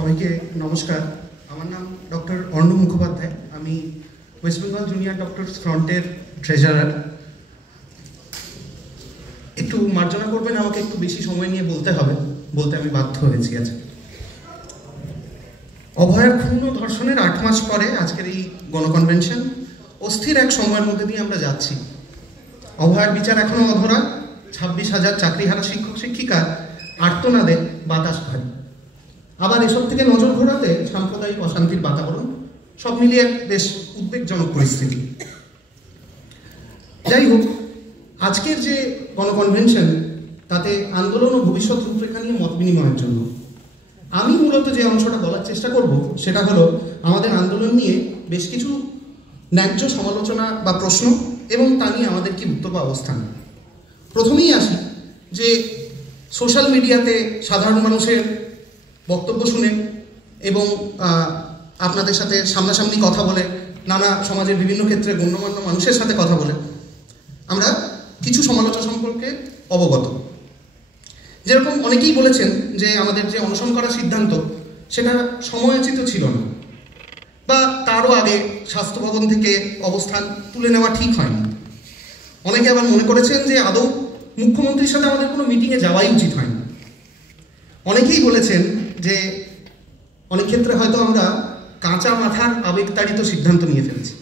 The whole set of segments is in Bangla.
সবাইকে নমস্কার। আমার নাম ডক্টর অর্ণব মুখোপাধ্যায়। আমি ওয়েস্ট বেঙ্গল জুনিয়র ডক্টরস ফ্রন্টের ট্রেজারার। একটু মার্জনা করবেন, আমাকে একটু বেশি সময় নিয়ে বলতে আমি বাধ্য হয়েছি। আজকে অভয়ার ক্ষুণ্ণ ধর্ষণের 8 মাস পরে আজকের এই গণকনভেনশন অস্থির এক সময়ের মধ্যে দিয়ে আমরা যাচ্ছি। অভয়ার বিচার এখনো অধরা, 26,000 চাকরিহারা শিক্ষক শিক্ষিকার আর্তনাদে বাতাস ভারী। আবার এসব থেকে নজর ঘোরাতে সাম্প্রদায়িক অশান্তির বাতাবরণ, সব মিলিয়ে বেশ উদ্বেগজনক পরিস্থিতি। যাই হোক, আজকের যে গণকনভেনশন তাতে আন্দোলন ও ভবিষ্যৎ রূপরেখা নিয়ে মত বিনিময়ের জন্য আমি মূলত যে অংশটা বলার চেষ্টা করব সেটা হলো আমাদের আন্দোলন নিয়ে বেশ কিছু ন্যায্য সমালোচনা বা প্রশ্ন এবং তা নিয়ে আমাদের কি উত্তর বা অবস্থান। প্রথমেই আসি যে সোশ্যাল মিডিয়াতে সাধারণ মানুষের বক্তব্য শুনে এবং আপনাদের সাথে সামনাসামনি কথা বলে, নানা সমাজের বিভিন্ন ক্ষেত্রে গণ্যমান্য মানুষের সাথে কথা বলে আমরা কিছু সমালোচনা সম্পর্কে অবগত। যেরকম অনেকেই বলেছেন যে আমাদের যে অনশন করার সিদ্ধান্ত সেটা সময়োচিত ছিল না, বা তারও আগে স্বাস্থ্য ভবন থেকে অবস্থান তুলে নেওয়া ঠিক হয়নি। অনেকে আবার মনে করেছেন যে আদৌ মুখ্যমন্ত্রীর সাথে আমাদের কোনো মিটিংয়ে যাওয়াই উচিত হয়নি। অনেকেই বলেছেন যে অনেক ক্ষেত্রে হয়তো আমরা কাঁচা মাথার আবেগতাড়িত সিদ্ধান্ত নিয়ে ফেলেছি।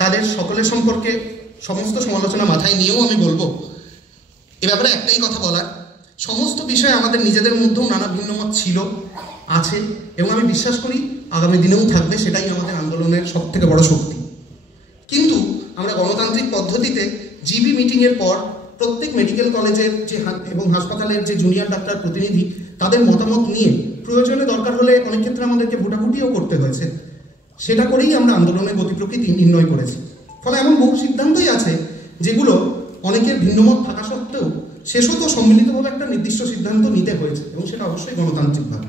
তাদের সকলের সম্পর্কে সমস্ত সমালোচনা মাথায় নিয়েও আমি বলবো, এ ব্যাপারে একটাই কথা বলার, সমস্ত বিষয়ে আমাদের নিজেদের মধ্যেও নানা ভিন্নমত ছিল, আছে, এবং আমি বিশ্বাস করি আগামী দিনেও থাকবে। সেটাই আমাদের আন্দোলনের সবথেকে বড় শক্তি। কিন্তু আমরা গণতান্ত্রিক পদ্ধতিতে জিবি মিটিংয়ের পর প্রত্যেক মেডিকেল কলেজের যে এবং হাসপাতালের যে জুনিয়র ডাক্তার প্রতিনিধি তাদের মতামত নিয়ে প্রয়োজনে দরকার হলে অনেক ক্ষেত্রে আমাদেরকে ভোটাভুটিও করতে হয়েছে। সেটা করেই আমরা আন্দোলনের গতি প্রকৃতি নির্ণয় করেছি। ফলে এমন বহু সিদ্ধান্তই আছে যেগুলো অনেকের ভিন্নমত থাকা সত্ত্বেও শেষত সম্মিলিতভাবে একটা নির্দিষ্ট সিদ্ধান্ত নিতে হয়েছে, এবং সেটা অবশ্যই গণতান্ত্রিকভাবে।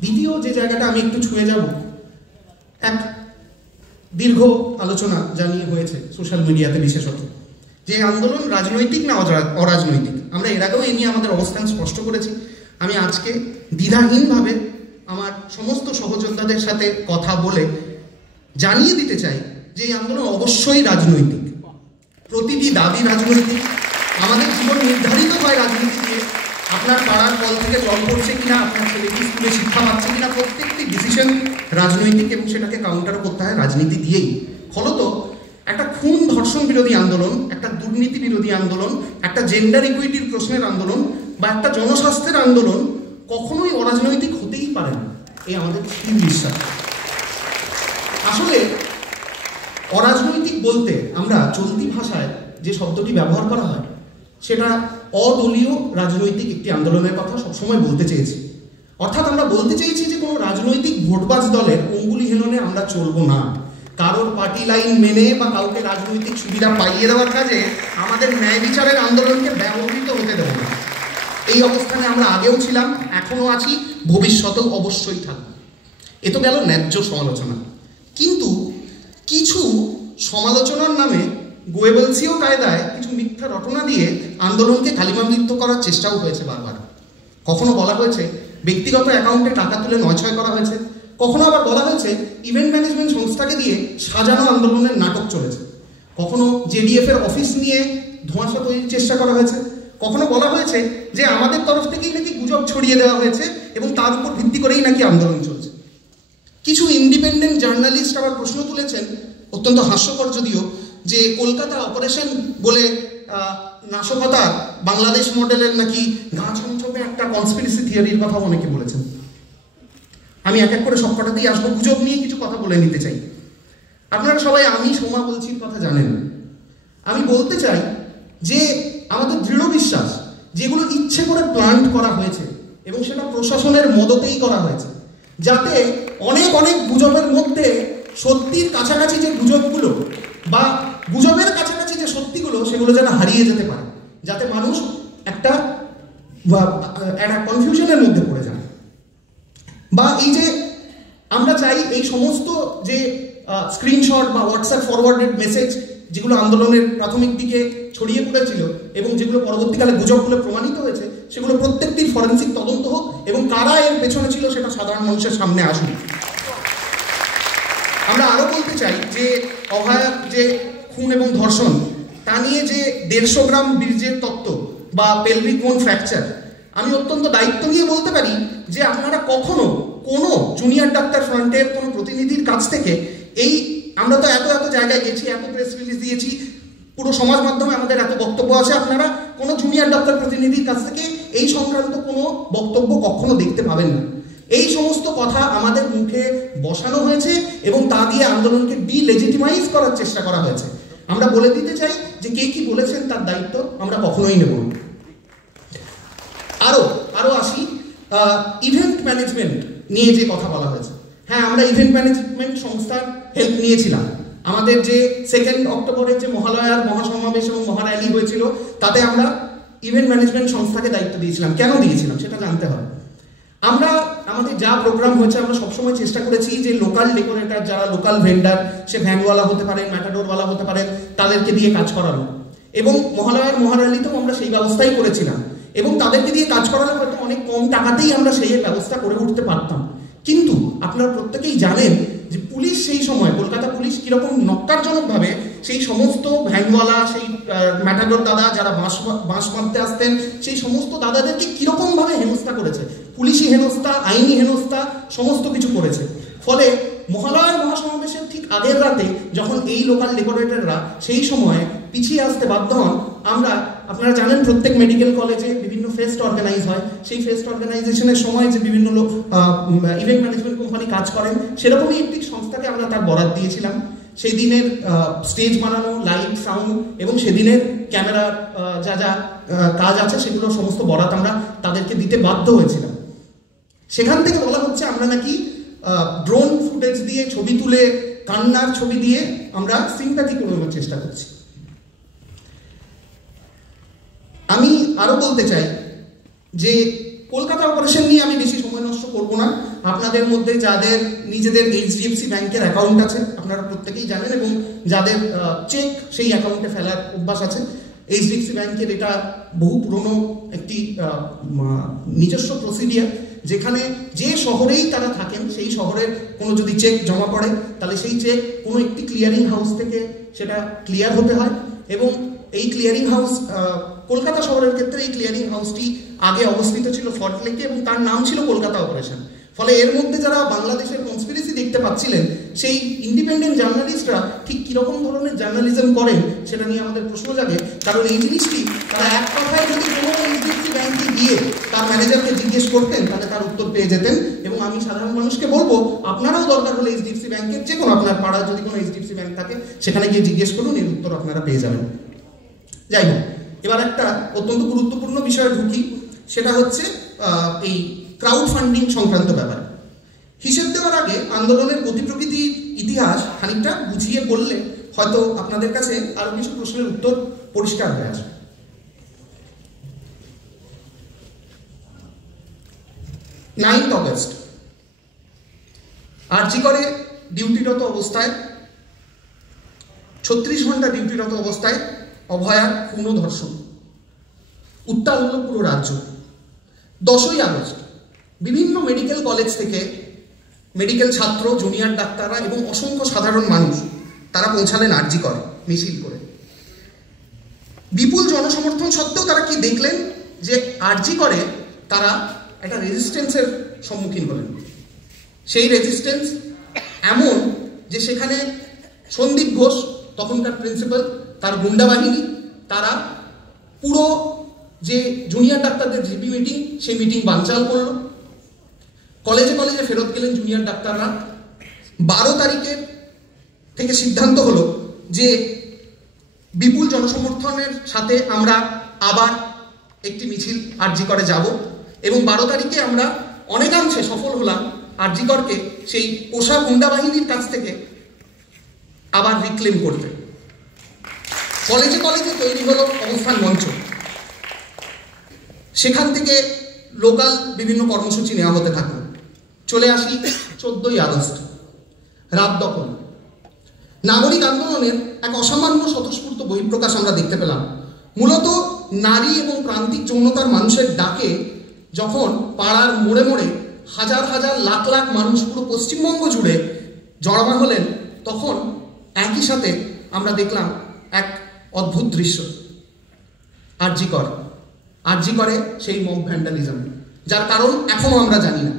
দ্বিতীয় যে জায়গাটা আমি একটু ছুঁয়ে যাব, এক দীর্ঘ আলোচনা জানিয়ে হয়েছে সোশ্যাল মিডিয়াতে, বিশেষত যে আন্দোলন রাজনৈতিক না অরাজনৈতিক। আমরা এর আগেও এ নিয়ে আমাদের অবস্থান স্পষ্ট করেছি। আমি আজকে দ্বিধাহীনভাবে আমার সমস্ত সহযোদ্ধাদের সাথে কথা বলে জানিয়ে দিতে চাই যে এই আন্দোলন অবশ্যই রাজনৈতিক। প্রতিটি দাবি রাজনৈতিক। আমাদের জীবন নির্ধারিত হয় রাজনীতি দিয়ে। আপনার পাড়ার কল থেকে জল পড়ছে কিনা, আপনার ছেলেটি স্কুলে শিক্ষা পাচ্ছে কিনা, প্রত্যেকটি ডিসিশন রাজনৈতিক, এবং সেটাকে কাউন্টারও করতে হয় রাজনীতি দিয়েই। ফলত একটা খুন ধর্ষণ বিরোধী আন্দোলন, একটা দুর্নীতি বিরোধী আন্দোলন, একটা জেন্ডার ইকুইটির প্রশ্নের আন্দোলন বা একটা জনস্বাস্থ্যের আন্দোলন কখনোই অরাজনৈতিক হতেই পারে না, এই আমাদের স্থির বিশ্বাস। আসলে অরাজনৈতিক বলতে আমরা চলতি ভাষায় যে শব্দটি ব্যবহার করা হয় সেটা অদলীয় রাজনৈতিক একটি আন্দোলনের কথা সবসময় বলতে চেয়েছি। অর্থাৎ আমরা বলতে চেয়েছি যে কোনো রাজনৈতিক ভোটবাজ দলের অঙ্গুলি হেলনে আমরা চলবো না। কারোর পার্টি লাইন মেনে বা কাউকে রাজনৈতিক সুবিধা পাইয়ে দেওয়ার কাজে আমাদের ন্যায় বিচারের আন্দোলনকে ব্যবহৃত হতে দেব না। এই অবস্থানে আমরা আগেও ছিলাম, এখনও আছি, ভবিষ্যতেও অবশ্যই থাকবে। এ তো গেল ন্যায্য সমালোচনা। কিন্তু কিছু সমালোচনার নামে গোয়েবলসীয় কায়দায় কিছু মিথ্যা রটনা দিয়ে আন্দোলনকে কালিমালিপ্ত করার চেষ্টাও হয়েছে বারবার। কখনো বলা হয়েছে ব্যক্তিগত অ্যাকাউন্টে টাকা তুলে নয়ছয় করা হয়েছে, কখনো আবার বলা হয়েছে ইভেন্ট ম্যানেজমেন্ট সংস্থাকে দিয়ে সাজানো আন্দোলনের নাটক চলেছে, কখনো জেডিএফ এর অফিস নিয়ে ধোঁয়াশা তৈরির চেষ্টা করা হয়েছে, কখনো বলা হয়েছে যে আমাদের তরফ থেকেই নাকি গুজব ছড়িয়ে দেওয়া হয়েছে এবং তার উপর ভিত্তি করেই নাকি আন্দোলন চলছে। কিছু ইন্ডিপেন্ডেন্ট জার্নালিস্ট আবার প্রশ্ন তুলেছেন, অত্যন্ত হাস্যকর যদিও, যে কলকাতা অপারেশন বলে নাশকতা বাংলাদেশ মডেলের নাকি গা ছমছমে একটা কনস্পিরেসি থিওরির কথা অনেকে বলেছেন। আমি এক এক করে সব কটাতেই আসবো, গুজব নিয়ে কিছু কথা বলে নিতে চাই। আপনারা সবাই আমি সোমা বলছির কথা জানেন। আমি বলতে চাই যে আমাদের দৃঢ় বিশ্বাস যেগুলো ইচ্ছে করে প্ল্যান্ট করা হয়েছে এবং সেটা প্রশাসনের মদতেই করা হয়েছে, যাতে অনেক অনেক গুজবের মধ্যে সত্যির কাছাকাছি যে গুজবগুলো বা গুজবের কাছাকাছি যে সত্যিগুলো সেগুলো যেন হারিয়ে যেতে পারে, যাতে মানুষ একটা কনফিউশনের মধ্যে পড়ে যায়। বা এই যে আমরা চাই এই সমস্ত যে স্ক্রিনশট বা হোয়াটসঅ্যাপ ফরওয়ার্ডেড মেসেজ যেগুলো আন্দোলনের প্রাথমিক দিকে ছড়িয়ে পড়েছিল এবং যেগুলো পরবর্তীকালে গুজব বলে প্রমাণিত হয়েছে, সেগুলো প্রত্যেকটির ফরেন্সিক তদন্ত হোক এবং কারা এর পেছনে ছিল সেটা সাধারণ মানুষের সামনে আসুন। আমরা আরও বলতে চাই যে অভয়ার যে খুন এবং ধর্ষণ তা নিয়ে যে 150 গ্রাম বীর্যের তত্ত্ব বা পেলভিক বোন ফ্র্যাকচার, আমি অত্যন্ত দায়িত্ব নিয়ে বলতে পারি যে আপনারা কখনো কোনো জুনিয়র ডাক্তার ফ্রন্টের কোনো প্রতিনিধির কাছ থেকে এই, আমরা তো এত এত জায়গায় গেছি, এত প্রেস রিলিজ দিয়েছি, পুরো সমাজ মাধ্যমে আমাদের এত বক্তব্য আছে, আপনারা কোনো জুনিয়র ডাক্তার প্রতিনিধির কাছ থেকে এই সংক্রান্ত কোনো বক্তব্য কখনো দেখতে পাবেন না। এই সমস্ত কথা আমাদের মুখে বসানো হয়েছে এবং তা দিয়ে আন্দোলনকে ডিলেজিটিমাইজ করার চেষ্টা করা হয়েছে। আমরা বলে দিতে চাই যে কে কি বলেছেন তার দায়িত্ব আমরা কখনোই নেব না। আরও আসি ইভেন্ট ম্যানেজমেন্ট নিয়ে যে কথা বলা হয়েছে। হ্যাঁ, আমরা ইভেন্ট ম্যানেজমেন্ট সংস্থার হেল্প নিয়েছিলাম। আমাদের যে 2 অক্টোবরের যে মহালয়ার মহাসমাবেশ এবং মহার্যালি হয়েছিল তাতে আমরা ইভেন্ট ম্যানেজমেন্ট সংস্থাকে দায়িত্ব দিয়েছিলাম। কেন দিয়েছিলাম সেটা জানতে হবে। আমরা আমাদের যা প্রোগ্রাম হয়েছে আমরা সবসময় চেষ্টা করেছি যে লোকাল ডেকোরেটর, যারা লোকাল ভেন্ডার, সে ভ্যানওয়ালা হতে পারেন, ম্যাটাডোরওয়ালা হতে পারেন, তাদেরকে দিয়ে কাজ করানো। এবং মহালয়ার মহার্যালিতেও আমরা সেই ব্যবস্থাই করেছিলাম এবং তাদেরকে দিয়ে কাজ করালে হয়তো অনেক কম টাকাতেই আমরা সেই ব্যবস্থা করে উঠতে পারতাম। কিন্তু আপনারা প্রত্যেকেই জানেন যে পুলিশ সেই সময়, কলকাতা পুলিশ কীরকম নক্কারজনকভাবে সেই সমস্ত ভ্যানওয়ালা, সেই ম্যাটাডোর দাদা যারা বাঁশ মারতে আসতেন, সেই সমস্ত দাদাদেরকে কীরকমভাবে হেনস্থা করেছে। পুলিশি হেনস্থা, আইনি হেনস্থা, সমস্ত কিছু করেছে। ফলে মহালয়ার মহাসমাবেশের ঠিক আগের রাতে যখন এই লোকাল ডেকোরেটররা সেই সময় পিছিয়ে আসতে বাধ্য হন, আমরা, আপনারা জানেন প্রত্যেক মেডিকেল কলেজে বিভিন্ন ফেস্ট অর্গানাইজ হয়, সেই ফেস্ট অর্গানাইজেশনের সময় যে বিভিন্ন লোক ইভেন্ট ম্যানেজমেন্ট কোম্পানি কাজ করেন, সেরকমই একটি সংস্থাকে আমরা তার বরাত দিয়েছিলাম। সেই দিনের স্টেজ বানানো, লাইট, সাউন্ড এবং সেদিনের ক্যামেরার যা যা কাজ আছে সেগুলো সমস্ত বরাত আমরা তাদেরকে দিতে বাধ্য হয়েছিলাম। সেখান থেকে বলা হচ্ছে আমরা নাকি ড্রোন ফুটেজ দিয়ে ছবি তুলে, কান্নার ছবি দিয়ে আমরা সিম্প্যাথি করানোর চেষ্টা করছি। আমি আরও বলতে চাই যে কলকাতা অপারেশন নিয়ে আমি বেশি সময় নষ্ট করব না। আপনাদের মধ্যে যাদের নিজেদের HDFC ব্যাংকের অ্যাকাউন্ট আছে আপনারা প্রত্যেকেই জানেন, এবং যাদের চেক সেই অ্যাকাউন্টে ফেলার অভ্যাস আছে। HDFC ব্যাংকের এটা বহু পুরনো একটি নিজস্ব প্রসিডিয়ার, যেখানে যে শহরেই তারা থাকেন সেই শহরের কোনো যদি চেক জমা পড়ে তাহলে সেই চেক কোনো একটি ক্লিয়ারিং হাউস থেকে সেটা ক্লিয়ার হতে হয়। এবং এই ক্লিয়ারিং হাউস, কলকাতা শহরের ক্ষেত্রে এই ক্লিয়ারিং হাউসটি আগে অবস্থিত ছিল ফর্ট লেকে এবং তার নাম ছিল কলকাতা অপারেশন। ফলে এর মধ্যে যারা বাংলাদেশের কনস্পিরেসি দেখতে পাচ্ছিলেন, সেই ইন্ডিপেন্ডেন্ট জার্নালিস্টরা ঠিক কীরকম ধরনের জার্নালিজম করেন সেটা নিয়ে আমাদের প্রশ্ন জাগে। কারণ এই জিনিসটি তারা এক কথায় যদি কোনো HDFC ব্যাংকে গিয়ে তার ম্যানেজারকে জিজ্ঞেস করতেন তাহলে তার উত্তর পেয়ে যেতেন। এবং আমি সাধারণ মানুষকে বলবো, আপনারাও দরকার হলে HDFC ব্যাংকের যে কোনো, আপনার পাড়ায় যদি কোনো HDFC ব্যাংক থাকে সেখানে গিয়ে জিজ্ঞেস করুন, এর উত্তর আপনারা পেয়ে যাবেন। যাই হোক, এবার একটা অত্যন্ত গুরুত্বপূর্ণ বিষয়ে ঢুকি, সেটা হচ্ছে এই ক্রাউড ফান্ডিং সংক্রান্ত ব্যাপার। হিসেব দেওয়ার আগে আন্দোলনের গতি প্রকৃতির ইতিহাস খানিকটা বুঝিয়ে বললে হয়তো আপনাদের কাছে আরো কিছু প্রশ্নের উত্তর পরিষ্কার হয়ে আসবে। 9 অগস্ট আরজি করে ডিউটিরত অবস্থায়, 36 ঘন্টা ডিউটিরত অবস্থায় অভয়ার খুন ও ধর্ষণ, উত্তাল হল পুরো রাজ্য। 10ই আগস্ট বিভিন্ন মেডিকেল কলেজ থেকে মেডিকেল ছাত্র, জুনিয়র ডাক্তাররা এবং অসংখ্য সাধারণ মানুষ তারা পৌঁছালেন আরজি করে মিছিল করে। বিপুল জনসমর্থন সত্ত্বেও তারা কি দেখলেন যে আরজি করে তারা একটা রেজিস্ট্যান্সের সম্মুখীন হলেন। সেই রেজিস্ট্যান্স এমন যে সেখানে সন্দীপ ঘোষ, তখনকার প্রিন্সিপাল, তার গুন্ডা বাহিনী, তারা পুরো যে জুনিয়র ডাক্তারদের জিপি মিটিং, সেই মিটিং বানচাল করল। কলেজে কলেজে ফেরত গেলেন জুনিয়র ডাক্তাররা। 12 তারিখের থেকে সিদ্ধান্ত হলো যে বিপুল জনসমর্থনের সাথে আমরা আবার একটি মিছিল আরজি করে যাব, এবং 12 তারিখে আমরা অনেকাংশে সফল হলাম আরজি করকে সেই পোষা গুন্ডা বাহিনীর কাছ থেকে আবার রিক্লেম করতে। কলেজে কলেজে তৈরি হলো অবস্থান মঞ্চ। সেখান থেকে লোকাল বিভিন্ন কর্মসূচি নেওয়া হতে থাকলো। চলে আসি 14ই আগস্ট, রাত দখল। নাগরিক আন্দোলনের এক অসামান্য স্বতঃস্ফূর্ত বহিঃপ্রকাশ আমরা দেখতে পেলাম। মূলত নারী এবং প্রান্তিক যৌনতার মানুষের ডাকে যখন পাড়ার মোড়ে মোড়ে হাজার হাজার লাখ লাখ মানুষ পুরো পশ্চিমবঙ্গ জুড়ে জড়ো হলেন, তখন একই সাথে আমরা দেখলাম এক অদ্ভুত দৃশ্য। আরজি করে সেই মব ভ্যান্ডালিজম, যার কারণ এখনো আমরা জানি না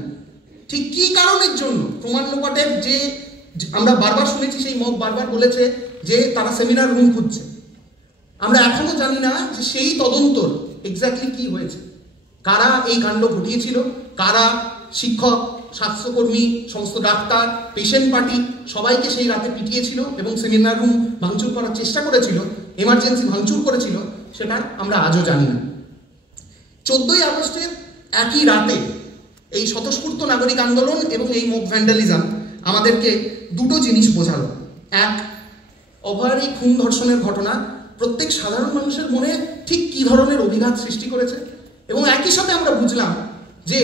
ঠিক কি কারণের জন্য। প্রমাণ লোপাটের যে আমরা বারবার শুনেছি, সেই মব বারবার বলেছে যে তারা সেমিনার রুম খুঁজছে। আমরা এখনো জানি না যে সেই তদন্তর এক্স্যাক্টলি কি হয়েছে, কারা এই কাণ্ড ঘটিয়েছিল, কারা শিক্ষক, স্বাস্থ্যকর্মী, সমস্ত ডাক্তার, পেশেন্ট পার্টি সবাইকে সেই রাতে পিটিয়েছিল এবং সেমিনার রুম ভাঙচুর করার চেষ্টা করেছিল, এমার্জেন্সি ভাঙচুর করেছিল, সেটা আমরা আজও জানি না। 14ই আগস্টের একই রাতে এই স্বতঃস্ফূর্ত নাগরিক আন্দোলন এবং এই মব ভ্যান্ডালিজম আমাদেরকে দুটো জিনিস বোঝালো। এক, অভয়ার এই খুন ধর্ষণের ঘটনা প্রত্যেক সাধারণ মানুষের মনে ঠিক কী ধরনের অভিঘাত সৃষ্টি করেছে, এবং একই সাথে আমরা বুঝলাম যে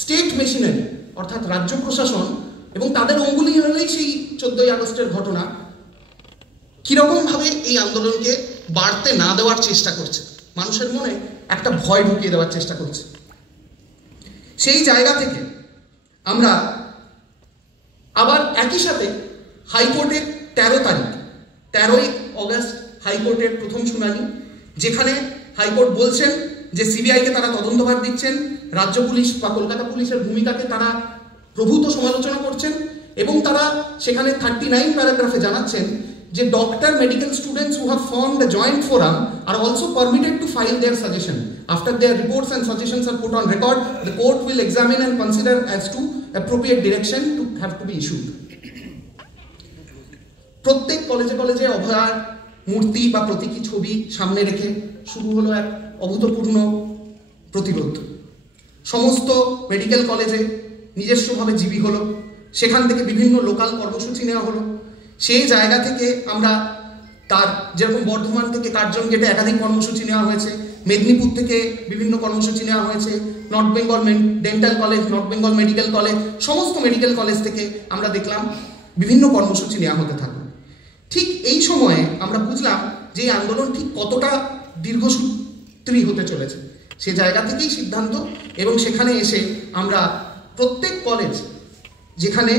স্টেট মেশিনারি অর্থাৎ রাজ্য প্রশাসন এবং তাদের অঙ্গুলি হলেই সেই 14ই আগস্টের ঘটনা কীরকমভাবে এই আন্দোলনকে বাড়তে না দেওয়ার চেষ্টা করছে, মানুষের মনে একটা ভয় ঢুকিয়ে দেওয়ার চেষ্টা করছে। সেই জায়গা থেকে আমরা আবার একই সাথে হাইকোর্টের 13ই অগস্ট হাইকোর্টের প্রথম শুনানি, যেখানে হাইকোর্ট বলছেন যে সিবিআইকে তারা তদন্তভার দিচ্ছেন, রাজ্য পুলিশ বা কলকাতা পুলিশের ভূমিকাকে তারা প্রভূত সমালোচনা করছেন, এবং তারা সেখানে 39 প্যারাগ্রাফে জানাচ্ছেন যে doctor medical students who have formed a joint forum are also permitted to file their suggestion. After their reports and suggestions are put on record, the court will examine and consider as to appropriate direction to have to be issued. প্রত্যেক কলেজে কলেজে অভয়ার মূর্তি বা প্রতীকী ছবি সামনে রেখে শুরু হলো এক অভূতপূর্ণ প্রতিরোধ। সমস্ত মেডিকেল কলেজে নিজস্বভাবে জীবী হলো, সেখান থেকে বিভিন্ন লোকাল কর্মসূচি নেওয়া হলো। সেই জায়গা থেকে আমরা তার যেরকম বর্ধমান থেকে কার্জন গেটে একাধিক কর্মসূচি নেওয়া হয়েছে, মেদিনীপুর থেকে বিভিন্ন কর্মসূচি নেওয়া হয়েছে, north Bengal dental college, north Bengal medical college, সমস্ত মেডিকেল কলেজ থেকে আমরা দেখলাম বিভিন্ন কর্মসূচি নেওয়া হতে থাকলো। ঠিক এই সময়ে আমরা বুঝলাম যে এই আন্দোলন ঠিক কতটা দীর্ঘসূত্রী হতে চলেছে। সে জায়গা থেকেই সিদ্ধান্ত, এবং সেখানে এসে আমরা প্রত্যেক কলেজ যেখানে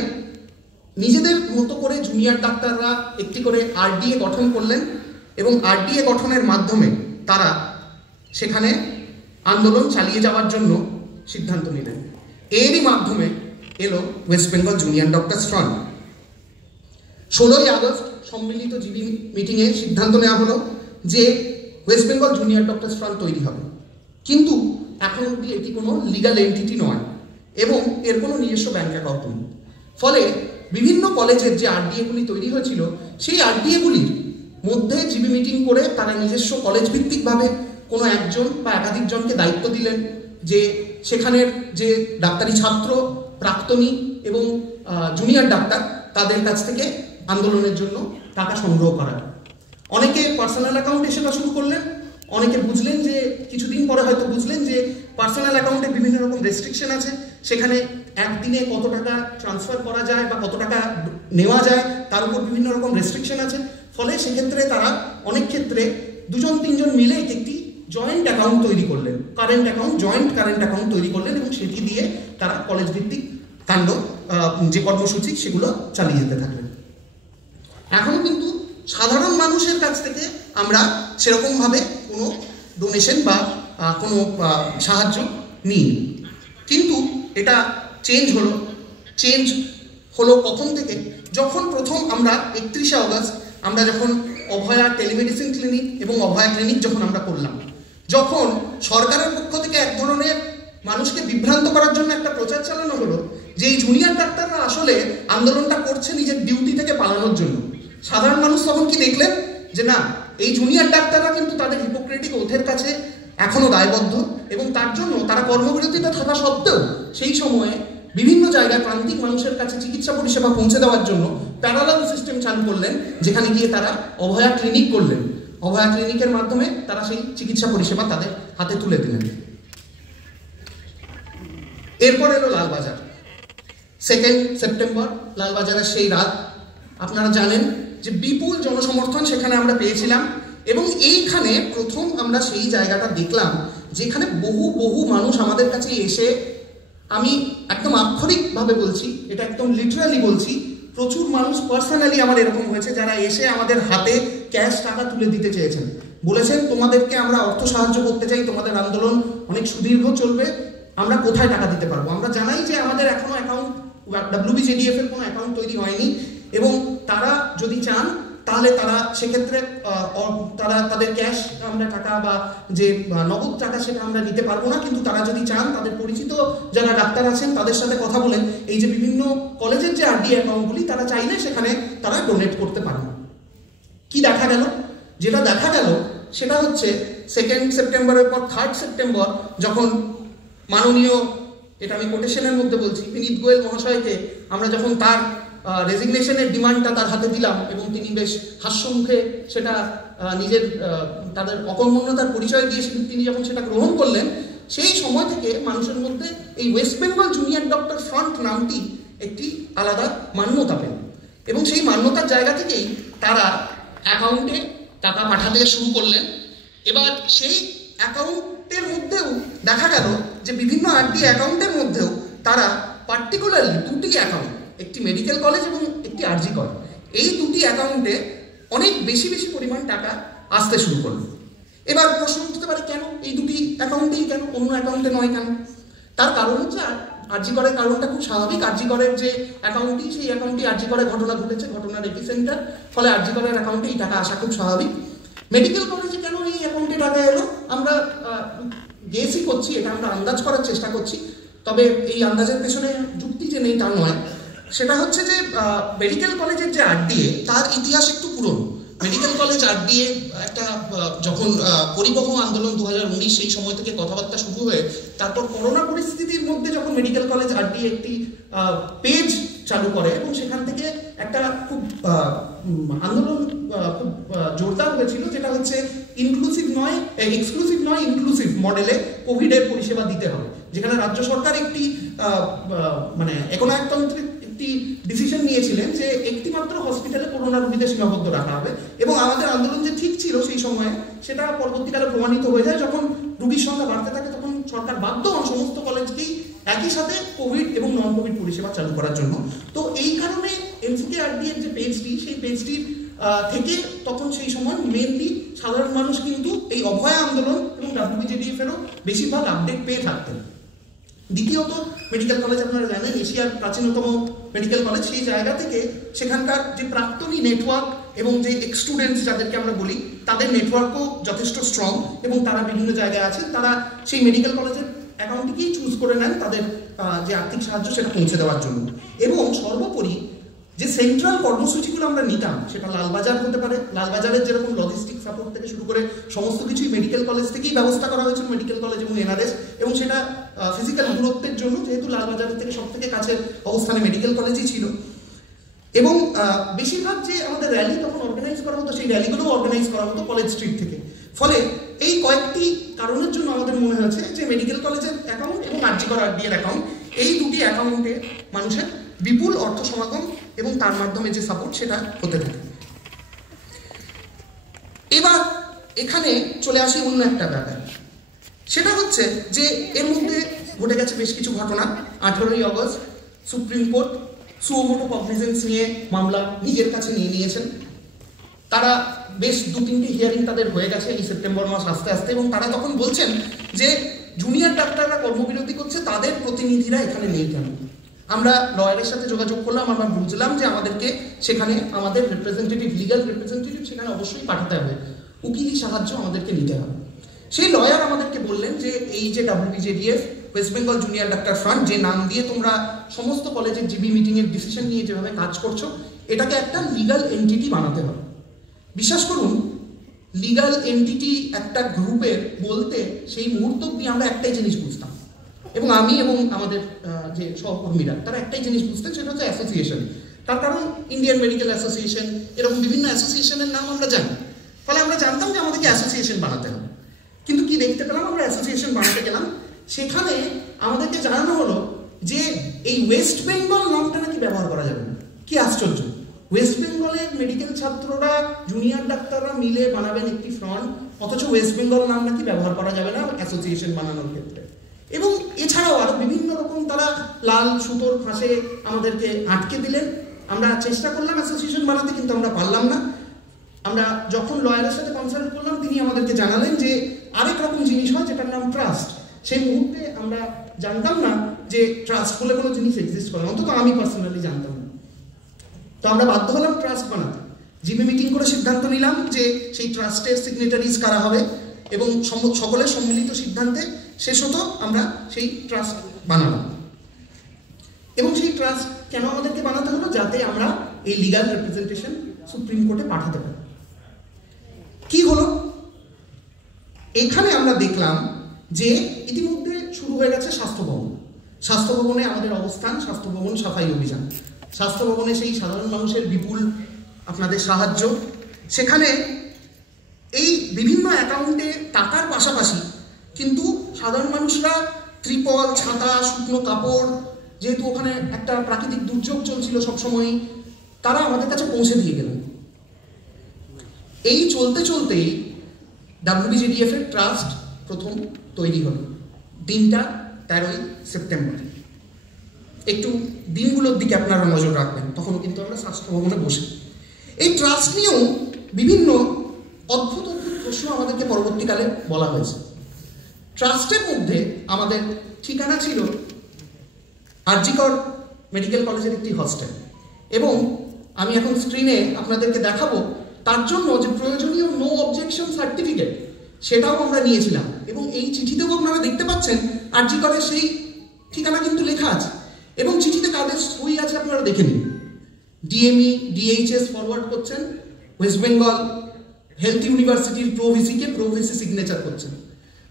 নিজেদের মতো করে জুনিয়র ডাক্তাররা একটি করে আরডিএ গঠন করলেন, এবং আরডিএ গঠনের মাধ্যমে তারা সেখানে আন্দোলন চালিয়ে যাওয়ার জন্য সিদ্ধান্ত নিলেন। এরই মাধ্যমে এলো West Bengal junior doctors front. 16ই আগস্ট সম্মিলিত জিবি মিটিংয়ে সিদ্ধান্ত নেওয়া হলো যে West Bengal junior doctors front তৈরি হবে, কিন্তু এখন অবধি এটি কোনো লিগাল এন্টিটি নয় এবং এর কোনো নিজস্ব ব্যাংক অ্যাকাউন্ট নেই। ফলে বিভিন্ন কলেজের যে আরডিএগুলি তৈরি হয়েছিল, সেই আরডিএগুলির মধ্যে জিবি মিটিং করে তারা নিজস্ব কলেজ ভিত্তিকভাবে কোনো একজন বা একাধিক জনকে দায়িত্ব দিলেন যে সেখানের যে ডাক্তারি ছাত্র, প্রাক্তনী এবং জুনিয়র ডাক্তার তাদের কাছ থেকে আন্দোলনের জন্য টাকা সংগ্রহ করার। অনেকে পার্সোনাল অ্যাকাউন্টে সেটা শুরু করলেন, অনেকে বুঝলেন যে কিছুদিন পরে হয়তো বুঝলেন যে পার্সোনাল অ্যাকাউন্টে বিভিন্ন রকম রেস্ট্রিকশন আছে, সেখানে একদিনে কত টাকা ট্রান্সফার করা যায় বা কত টাকা নেওয়া যায় তার উপর বিভিন্ন রকম রেস্ট্রিকশন আছে। ফলে সেক্ষেত্রে তারা অনেক ক্ষেত্রে 2-3 মিলে একটি জয়েন্ট অ্যাকাউন্ট তৈরি করলেন, জয়েন্ট কারেন্ট অ্যাকাউন্ট তৈরি করলেন, এবং সেটি দিয়ে তারা কলেজ ভিত্তিক কাণ্ড যে কর্মসূচি সেগুলো চালিয়ে যেতে থাকলেন। এখনও কিন্তু সাধারণ মানুষের কাছ থেকে আমরা সেরকমভাবে কোনো ডোনেশন বা কোনো সাহায্য নিই, কিন্তু এটা চেঞ্জ হলো কখন থেকে? যখন প্রথম আমরা 31শে অগস্ট আমরা যখন অভয়া টেলিমেডিসিন ক্লিনিক এবং অভয়া ক্লিনিক যখন আমরা করলাম, যখন সরকারের পক্ষ থেকে এক ধরনের মানুষকে বিভ্রান্ত করার জন্য একটা প্রচার চালানো হলো যে এই জুনিয়র ডাক্তাররা আসলে আন্দোলনটা করছে নিজের ডিউটি থেকে পালানোর জন্য। সাধারণ মানুষ তখন কি দেখলেন যে না, এই জুনিয়র ডাক্তাররা কিন্তু তাদের হিপোক্রেটিক ওথের কাছে এখনো দায়বদ্ধ, এবং তার জন্য তারা কর্মবিরতিতে থাকা সত্ত্বেও সেই সময়ে বিভিন্ন জায়গায় প্রান্তিক মানুষের কাছে চিকিৎসা পরিষেবা পৌঁছে দেওয়ার জন্য প্যারালাল সিস্টেম চালু করলেন, যেখানে গিয়ে তারা অভয়া ক্লিনিক করলেন। অভয়া ক্লিনিকের মাধ্যমে তারা সেই চিকিৎসা পরিষেবা তাদের হাতে তুলে দিলেন। এরপর এলো লালবাজার। 2 সেপ্টেম্বর লালবাজারের সেই রাত, আপনারা জানেন যে বিপুল জনসমর্থন সেখানে আমরা পেয়েছিলাম, এবং এইখানে প্রথম আমরা সেই জায়গাটা দেখলাম যেখানে বহু বহু মানুষ আমাদের কাছে এসে, আমি একদম আক্ষরিকভাবে বলছি, এটা একদম লিটারালি বলছি, প্রচুর মানুষ পার্সোনালি আমার এরকম হয়েছে যারা এসে আমাদের হাতে ক্যাশ টাকা তুলে দিতে চেয়েছেন, বলেছেন তোমাদেরকে আমরা অর্থ সাহায্য করতে চাই, তোমাদের আন্দোলন অনেক সুদীর্ঘ চলবে, আমরা কোথায় টাকা দিতে পারবো। আমরা জানাই যে আমাদের এখনো অ্যাকাউন্ট, WBJDF এর কোনো অ্যাকাউন্ট তৈরি হয়নি, এবং তারা যদি চান তাহলে তারা সেক্ষেত্রে তারা তাদের ক্যাশ আমরা টাকা বা যে নগদ টাকা সেটা আমরা নিতে পারবো না, কিন্তু তারা যদি চান তাদের পরিচিত যারা ডাক্তার আছেন তাদের সাথে কথা বলে এই যে বিভিন্ন কলেজের যে RDA অ্যাকাউন্টগুলি তারা চাইলে সেখানে তারা ডোনেট করতে পারেন। কি দেখা গেল? যেটা দেখা গেল সেটা হচ্ছে 2 সেপ্টেম্বরের পর 3 সেপ্টেম্বর যখন মাননীয়, এটা আমি কোটেশনের মধ্যে বলছি, বিনীত গোয়েল মহাশয়কে আমরা যখন তার রেজিগনেশনের ডিমান্ডটা তার হাতে দিলাম এবং তিনি বেশ হাস্যমুখে সেটা নিজের তাদের অকর্মণ্যতার পরিচয় দিয়ে তিনি যখন সেটা গ্রহণ করলেন, সেই সময় থেকে মানুষের মধ্যে এই West Bengal junior doctor front নামটি একটি আলাদা মান্যতা পেল, এবং সেই মান্যতার জায়গা থেকেই তারা অ্যাকাউন্টে টাকা পাঠাতে শুরু করলেন। এবার সেই অ্যাকাউন্টের মধ্যেও দেখা গেল যে বিভিন্ন RDA অ্যাকাউন্টের মধ্যেও তারা পার্টিকুলারলি দুটি অ্যাকাউন্ট, একটি মেডিকেল কলেজ এবং একটি RG কলেজ, এই দুটি অ্যাকাউন্টে অনেক বেশি বেশি পরিমাণ টাকা আসতে শুরু করলো। এবার প্রশ্ন উঠতে পারে কেন এই দুটি অ্যাকাউন্টেই, কেন অন্য অ্যাকাউন্টে নয় কেন? তার কারণ হচ্ছে RG কলের কারণটা খুব স্বাভাবিক। RG কলের যে অ্যাকাউন্টটি, সেই অ্যাকাউন্টটি RG কলে ঘটনা ঘটেছে, ঘটনার এপিসেন্টার, ফলে RG কলের অ্যাকাউন্টে এই টাকা আসা খুব স্বাভাবিক। মেডিকেল কলেজে কেন এই অ্যাকাউন্টে টাকা এলো আমরা গেসই করছি, এটা আমরা আন্দাজ করার চেষ্টা করছি, তবে এই আন্দাজের পেছনে যুক্তি যে নেই তা নয়। সেটা হচ্ছে যে মেডিকেল কলেজের যে RDA তার ইতিহাস একটু পুরনো। মেডিকেল কলেজ RDA একটা যখন পরিবহন আন্দোলন 2019 সেই সময় থেকে কথাবার্তা শুরু হয়ে তারপর করোনা পরিস্থিতির মধ্যে যখন মেডিকেল কলেজ RDA একটি পেজ চালু করে এবং সেখান থেকে একটা খুব আন্দোলন খুব জোরদার হয়েছিল, যেটা হচ্ছে এক্সক্লুসিভ নয় ইনক্লুসিভ মডেলে কোভিডের পরিষেবা দিতে হবে, যেখানে রাজ্য সরকার একটি মানে একনায়কতন্ত্রের একটি ডিসিশন নিয়েছিলেন যে একটি মাত্র হসপিটালে করোনা রোগীদের সীমাবদ্ধ রাখা হবে। এবং আমাদের আন্দোলন যে ঠিক ছিল সেই সময়ে সেটা পরবর্তীকালে প্রমাণিত হয়ে যায়, যখন রোগীর সংখ্যা বাড়তে থাকে তখন সরকার বাধ্য হন সমস্ত কলেজকেই একই সাথে কোভিড এবং নন কোভিড পরিষেবা চালু করার জন্য। তো এই কারণে NCK-RDA এর যে পেজটি, সেই পেজটির থেকে তখন সেই সময় মেনলি সাধারণ মানুষ কিন্তু এই অভয়া আন্দোলন এবং WBJDF এরও বেশিরভাগ আপডেট পেয়ে থাকতেন। দ্বিতীয়ত মেডিকেল কলেজ আপনারা জানেন এশিয়ার প্রাচীনতম মেডিকেল কলেজ, সেই জায়গা থেকে সেখানকার যে প্রাক্তনী নেটওয়ার্ক এবং যে স্টুডেন্টস যাদেরকে আমরা বলি তাদের নেটওয়ার্কও যথেষ্ট স্ট্রং, এবং তারা বিভিন্ন জায়গায় আছেন, তারা সেই মেডিকেল কলেজের অ্যাকাউন্টটিকেই চুজ করে নেন তাদের যে আর্থিক সাহায্য সেটা পৌঁছে দেওয়ার জন্য। এবং সর্বোপরি যে সেন্ট্রাল কর্মসূচিগুলো আমরা নিতাম, সেটা লালবাজার হতে পারে, লালবাজারের যেরকম লজিস্টিক সাপোর্ট থেকে শুরু করে সমস্ত কিছুই মেডিকেল কলেজ থেকেই ব্যবস্থা করা হয়েছিল, মেডিকেল কলেজ এবং NRS, এবং সেটা ফিজিক্যাল দূরত্বের জন্য, যেহেতু লালবাজারের থেকে সব থেকে কাছের অবস্থানে মেডিকেল কলেজই ছিল। এবং বেশিরভাগ যে আমাদের র্যালি তখন অর্গানাইজ করা হতো, সেই র্যালিগুলোও অর্গানাইজ করা হতো কলেজ স্ট্রিট থেকে। ফলে এই কয়েকটি কারণের জন্য আমাদের মনে হয়েছে যে মেডিকেল কলেজের অ্যাকাউন্ট এবং RDA অ্যাকাউন্ট, এই দুটি অ্যাকাউন্টে মানুষের বিপুল অর্থ সমাগম এবং তার মাধ্যমে যে সাপোর্ট সেটা হতে থাকে। এবার এখানে চলে আসি অন্য একটা ব্যাপার, সেটা হচ্ছে যে এর মধ্যে ঘটে গেছে বেশ কিছু ঘটনা। 18ই August Supreme Court suo motu cognizance নিয়ে মামলা নিজের কাছে নিয়ে নিয়েছেন। তারা বেশ 2-3টি হিয়ারিং তাদের হয়ে গেছে এই সেপ্টেম্বর মাস আস্তে আস্তে, এবং তারা তখন বলছেন যে জুনিয়র ডাক্তাররা কর্মবিরতি করছে, তাদের প্রতিনিধিরা এখানে নেই কেন? আমরা লয়ারের সাথে যোগাযোগ করলাম, আমরা বুঝলাম যে আমাদেরকে সেখানে আমাদের রিপ্রেজেন্টেটিভ, লিগাল রিপ্রেজেন্টেটিভ সেখানে অবশ্যই পাঠাতে হবে, উকিলি সাহায্য আমাদেরকে নিতে হবে। সেই লয়ার আমাদেরকে বললেন যে এই যে WBJDF West Bengal junior doctor front, যে নাম দিয়ে তোমরা সমস্ত কলেজের জিবি মিটিংয়ের ডিসিশন নিয়ে যেভাবে কাজ করছো, এটাকে একটা লিগাল এন্টিটি বানাতে হবে। বিশ্বাস করুন, লিগাল এন্টিটি একটা গ্রুপের বলতে সেই মুহূর্ত অবধি আমরা একটাই জিনিস বুঝতাম, এবং আমি এবং আমাদের যে সহকর্মীরা তারা একটাই জিনিস বুঝতেন, সেটা হচ্ছে অ্যাসোসিয়েশন। তার কারণ ইন্ডিয়ান মেডিকেল অ্যাসোসিয়েশন, এরকম বিভিন্ন অ্যাসোসিয়েশনের নাম আমরা জানি, ফলে আমরা জানতাম যে আমাদেরকে অ্যাসোসিয়েশন বানাতে হবে। কিন্তু কি দেখতে পেলাম, আমরা অ্যাসোসিয়েশন বানাতে গেলাম, সেখানে আমাদেরকে জানানো হলো যে এই ওয়েস্ট বেঙ্গল নামটা নাকি ব্যবহার করা যাবে না। কি আশ্চর্য! ওয়েস্ট বেঙ্গলের মেডিকেল ছাত্ররা, জুনিয়র ডাক্তাররা মিলে বানাবেন একটি ফ্রন্ট, অথচ ওয়েস্ট বেঙ্গল নাম নাকি ব্যবহার করা যাবে না অ্যাসোসিয়েশন বানানোর ক্ষেত্রে। এবং এছাড়াও আরো বিভিন্ন রকম তারা লাল সুতোর ফাঁসে আমাদেরকে আটকে দিলেন। আমরা চেষ্টা করলাম অ্যাসোসিয়েশন বানাতে, কিন্তু আমরা পারলাম না। আমরা যখন লয়ারের সাথে কনসাল্ট করলাম, তিনি আমাদেরকে জানালেন যে আরেক রকম জিনিস হয় যেটার নাম ট্রাস্ট। সেই মুহূর্তে আমরা জানতাম না যে ট্রাস্ট বলে কোনো জিনিস এক্সিস্ট করে, অন্তত আমি পার্সোনালি জানতাম না। তো আমরা বাধ্য হলাম ট্রাস্ট বানাতে। জিবি মিটিং করে সিদ্ধান্ত নিলাম যে সেই ট্রাস্টের সিগনেটারিজ কারা হবে, এবং সকলের সম্মিলিত সিদ্ধান্তে শেষত আমরা সেই ট্রাস্ট বানালাম। এবং সেই ট্রাস্ট কেন আমাদেরকে বানাতে হলো? যাতে আমরা এই লিগাল রিপ্রেজেন্টেশন সুপ্রিম কোর্টে পাঠাতে পারি। কি হলো? এখানে আমরা দেখলাম যে ইতিমধ্যে শুরু হয়ে গেছে স্বাস্থ্য ভবন। স্বাস্থ্য ভবনে আমাদের অবস্থান, স্বাস্থ্য ভবন সাফাই অভিযান। স্বাস্থ্য ভবনে সেই সাধারণ মানুষের বিপুল আপনাদের সাহায্য। সেখানে এই বিভিন্ন অ্যাকাউন্টে টাকার পাশাপাশি কিন্তু সাধারণ মানুষরা ত্রিপল, ছাতা, শুকনো কাপড়, যেহেতু ওখানে একটা প্রাকৃতিক দুর্যোগ চলছিল সবসময়ই, তারা আমাদের কাছে পৌঁছে দিয়ে গেলেন। এই চলতে চলতেই WBJDF এর ট্রাস্ট প্রথম তৈরি হল। দিনটা 13ই সেপ্টেম্বর। একটু দিনগুলোর দিকে আপনারা নজর রাখবেন, তখন কিন্তু আমরা স্বাস্থ্য ভবনে বসে। এই ট্রাস্ট নিয়েও বিভিন্ন অদ্ভুত অদ্ভুত প্রশ্ন আমাদেরকে পরবর্তীকালে বলা হয়েছে। ট্রাস্টের মধ্যে আমাদের ঠিকানা ছিল আরজিকর মেডিকেল কলেজের একটি হস্টেল, এবং আমি এখন স্ক্রিনে আপনাদেরকে দেখাবো তার জন্য যে প্রয়োজনীয় নো অবজেকশন সার্টিফিকেট, সেটাও আমরা নিয়েছিলাম। এবং এই চিঠিতেও আপনারা দেখতে পাচ্ছেন আরজিকরের সেই ঠিকানা কিন্তু লেখা আছে, এবং চিঠিতে কাদের সই আছে আপনারা দেখে নিন। ডিএমই, ডিএইচএস ফরওয়ার্ড করছেন, ওয়েস্ট বেঙ্গল হেলথ ইউনিভার্সিটির প্রোভিসি সিগনেচার করছেন।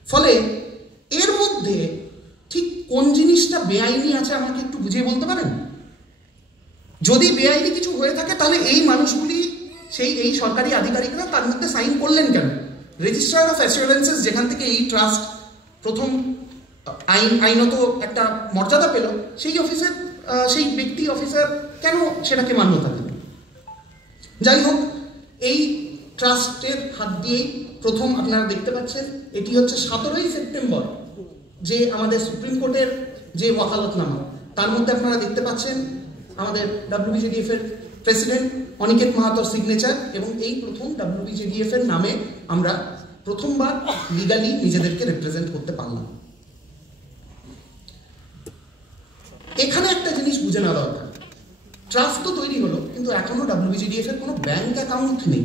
ফলে এর মধ্যে ঠিক কোন জিনিসটা বেআইনি আছে আমাকে একটু বুঝিয়ে বলতে পারেন? যদি বেআইনি কিছু হয়ে থাকে, তাহলে এই মানুষগুলি, এই সরকারি আধিকারিকরা তার মধ্যে সাইন করলেন কেন? রেজিস্ট্রার অফ অ্যাসুরেন্সেস, যেখান থেকে এই ট্রাস্ট প্রথম আইনত একটা মর্যাদা পেল, সেই অফিসের সেই ব্যক্তি অফিসার কেন সেটাকে মান্যতা দেবে? যাই হোক, এই ট্রাস্টের হাত দিয়েই প্রথম আপনারা দেখতে পাচ্ছেন, এটি হচ্ছে 17ই সেপ্টেম্বর যে আমাদের সুপ্রিম কোর্টের যে ওয়াকালতনামা, তার মধ্যে আপনারা দেখতে পাচ্ছেন আমাদের WBJDF এর প্রেসিডেন্ট অনিকেত মাহাতোর সিগনেচার। এবং এই প্রথম WBJDF এর নামে আমরা প্রথমবার লিগালি নিজেদেরকে রিপ্রেজেন্ট করতে পারলাম। এখানে একটা জিনিস বুঝে নেওয়া দরকার, ট্রাস্ট তো তৈরি হলো, কিন্তু এখনো WBJDF এর কোনো ব্যাংক অ্যাকাউন্ট নেই।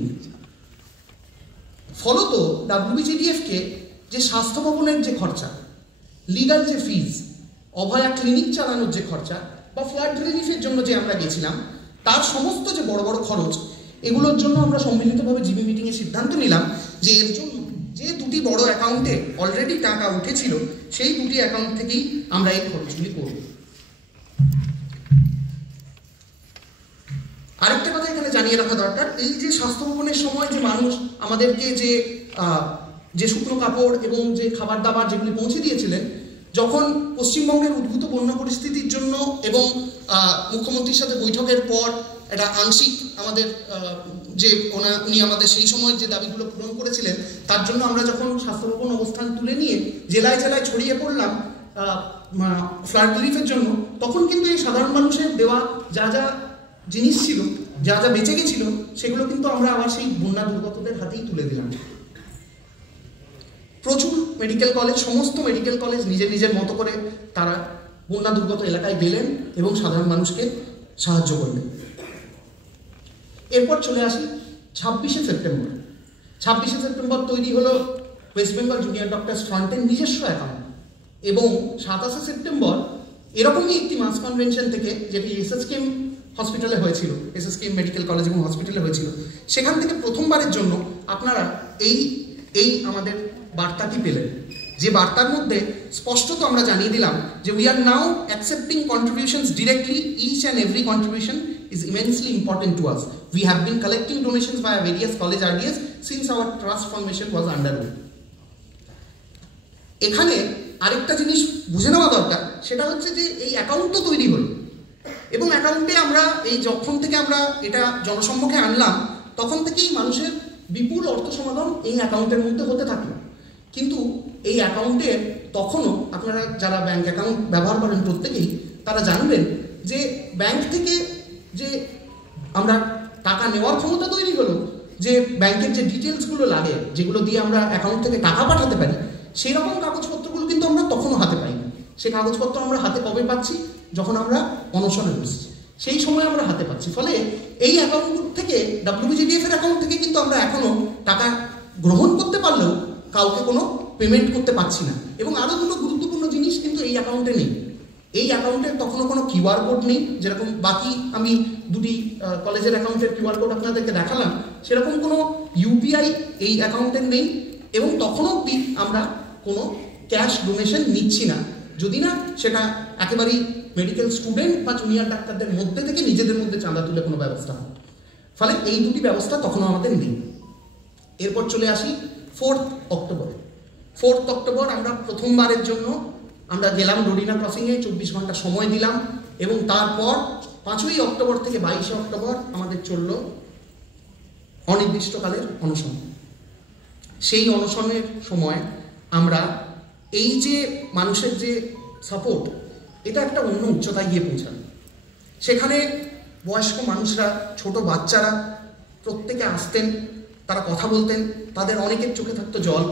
ফলত WBJDF কে যে স্বাস্থ্য ভবনের যে খরচা, লিগাল যে ফিজ, অভয়া ক্লিনিক চালানোর যে খরচা, বা ফ্লাড রিলিফের জন্য যে আমরা গেছিলাম, তার সমস্ত যে বড় বড় খরচ, এগুলোর জন্য আমরা সম্মিলিতভাবে জিবি মিটিংয়ে সিদ্ধান্ত নিলাম যে এর জন্য যে দুটি বড় অ্যাকাউন্টে অলরেডি টাকা উঠেছিল, সেই দুটি অ্যাকাউন্ট থেকেই আমরা এই খরচগুলি করব। আরেকটা কথা এখানে জানিয়ে রাখা দরকার, এই যে স্বাস্থ্য ভবনের সময় যে মানুষ আমাদেরকে যে শুকনো কাপড় এবং যে খাবার দাবার যেগুলি পৌঁছে দিয়েছিলেন, যখন পশ্চিমবঙ্গের উদ্ভূত বন্যা পরিস্থিতির জন্য এবং মুখ্যমন্ত্রীর সাথে বৈঠকের পর একটা আংশিক আমাদের উনি আমাদের সেই সময় যে দাবিগুলো পূরণ করেছিলেন, তার জন্য আমরা যখন স্বাস্থ্য ভবন অবস্থান তুলে নিয়ে জেলায় জেলায় ছড়িয়ে পড়লাম ফ্লাড রিলিফের জন্য, তখন কিন্তু এই সাধারণ মানুষের দেওয়া যা যা জিনিস ছিল, যা যা বেঁচে গেছিল, সেগুলো কিন্তু আমরা আবার সেই বন্যা দুর্গতদের হাতেই তুলে দিলাম। প্রচুর মেডিকেল কলেজ, সমস্ত মেডিকেল কলেজ নিজের নিজের মতো করে তারা বন্যা দুর্গত এলাকায় গেলেন এবং সাধারণ মানুষকে সাহায্য করলেন। এরপর চলে আসি 26শে সেপ্টেম্বর। 26শে সেপ্টেম্বর তৈরি হলো ওয়েস্ট বেঙ্গল জুনিয়র ডক্টরস ফ্রন্টের নিজস্ব অ্যাকাউন্ট, এবং 27শে সেপ্টেম্বর এরকমই একটি মাস কনভেনশন থেকে, যেটি SSKM হসপিটালে হয়েছিল, SSKM মেডিকেল কলেজ এবং হসপিটালে হয়েছিল, সেখান থেকে প্রথমবারের জন্য আপনারা এই আমাদের বার্তাটি পেলেন, যে বার্তার মধ্যে স্পষ্টত আমরা জানিয়ে দিলাম যে we are now accepting contributions directly, each and every contribution is immensely important to us. We have been collecting donations via various college RDS since our trust formation was underway. এখানে আরেকটা জিনিস বুঝে নেওয়া দরকার, সেটা হচ্ছে যে এই অ্যাকাউন্ট তো তৈরি হলো, এবং অ্যাকাউন্টে আমরা এই যখন থেকে আমরা এটা জনসম্মুখে আনলাম তখন থেকেই মানুষের বিপুল অর্থ সমাগম এই অ্যাকাউন্টের মধ্যে হতে থাকে। কিন্তু এই অ্যাকাউন্টে তখনও আপনারা যারা ব্যাংক অ্যাকাউন্ট ব্যবহার করেন প্রত্যেকেই তারা জানবেন যে ব্যাংক থেকে যে আমরা টাকা নেওয়ার ক্ষমতা তৈরি হলো, যে ব্যাংকের যে ডিটেলসগুলো লাগে যেগুলো দিয়ে আমরা অ্যাকাউন্ট থেকে টাকা পাঠাতে পারি, সেই রকম কাগজপত্রগুলো কিন্তু আমরা তখনও হাতে পাই না। সেই কাগজপত্র আমরা হাতে কবে পাচ্ছি? যখন আমরা অনশনে বসছি, সেই সময় আমরা হাতে পাচ্ছি। ফলে এই অ্যাকাউন্ট থেকে WBJDF এর অ্যাকাউন্ট থেকে কিন্তু আমরা এখনও টাকা গ্রহণ করতে পারলেও কাউকে কোনো পেমেন্ট করতে পারছি না। এবং আরও দুটো গুরুত্বপূর্ণ জিনিস কিন্তু এই অ্যাকাউন্টে নেই। এই অ্যাকাউন্টে তখনও কোনো QR কোড নেই, যেরকম বাকি আমি দুটি কলেজের অ্যাকাউন্টের QR কোড আপনাদেরকে দেখালাম, সেরকম কোনো UPI এই অ্যাকাউন্টের নেই। এবং তখনও অবধি আমরা কোনো ক্যাশ ডোনেশন নিচ্ছি না, যদি না সেটা একেবারেই মেডিকেল স্টুডেন্ট বা জুনিয়র ডাক্তারদের মধ্যে থেকে নিজেদের মধ্যে চাঁদা তুলে কোনো ব্যবস্থা হয়। ফলে এই দুটি ব্যবস্থা তখনও আমাদের নেই। এরপর চলে আসি 4 অক্টোবর। 4 অক্টোবর আমরা প্রথমবারের জন্য আমরা গেলাম রোডিনা ক্রসিংয়ে, 24 ঘন্টা সময় দিলাম এবং তারপর 5ই অক্টোবর থেকে 22শে অক্টোবর আমাদের চলল অনির্দিষ্টকালের অনশন। সেই অনশনের সময় আমরা এই যে মানুষের যে সাপোর্ট, এটা একটা অন্য উচ্চতায় গিয়ে পৌঁছানো। সেখানে বয়স্ক মানুষরা, ছোট বাচ্চারা প্রত্যেকে আসতেন, তারা কথা বলতেন, তাদের অনেকের চোখে থাকতো জল।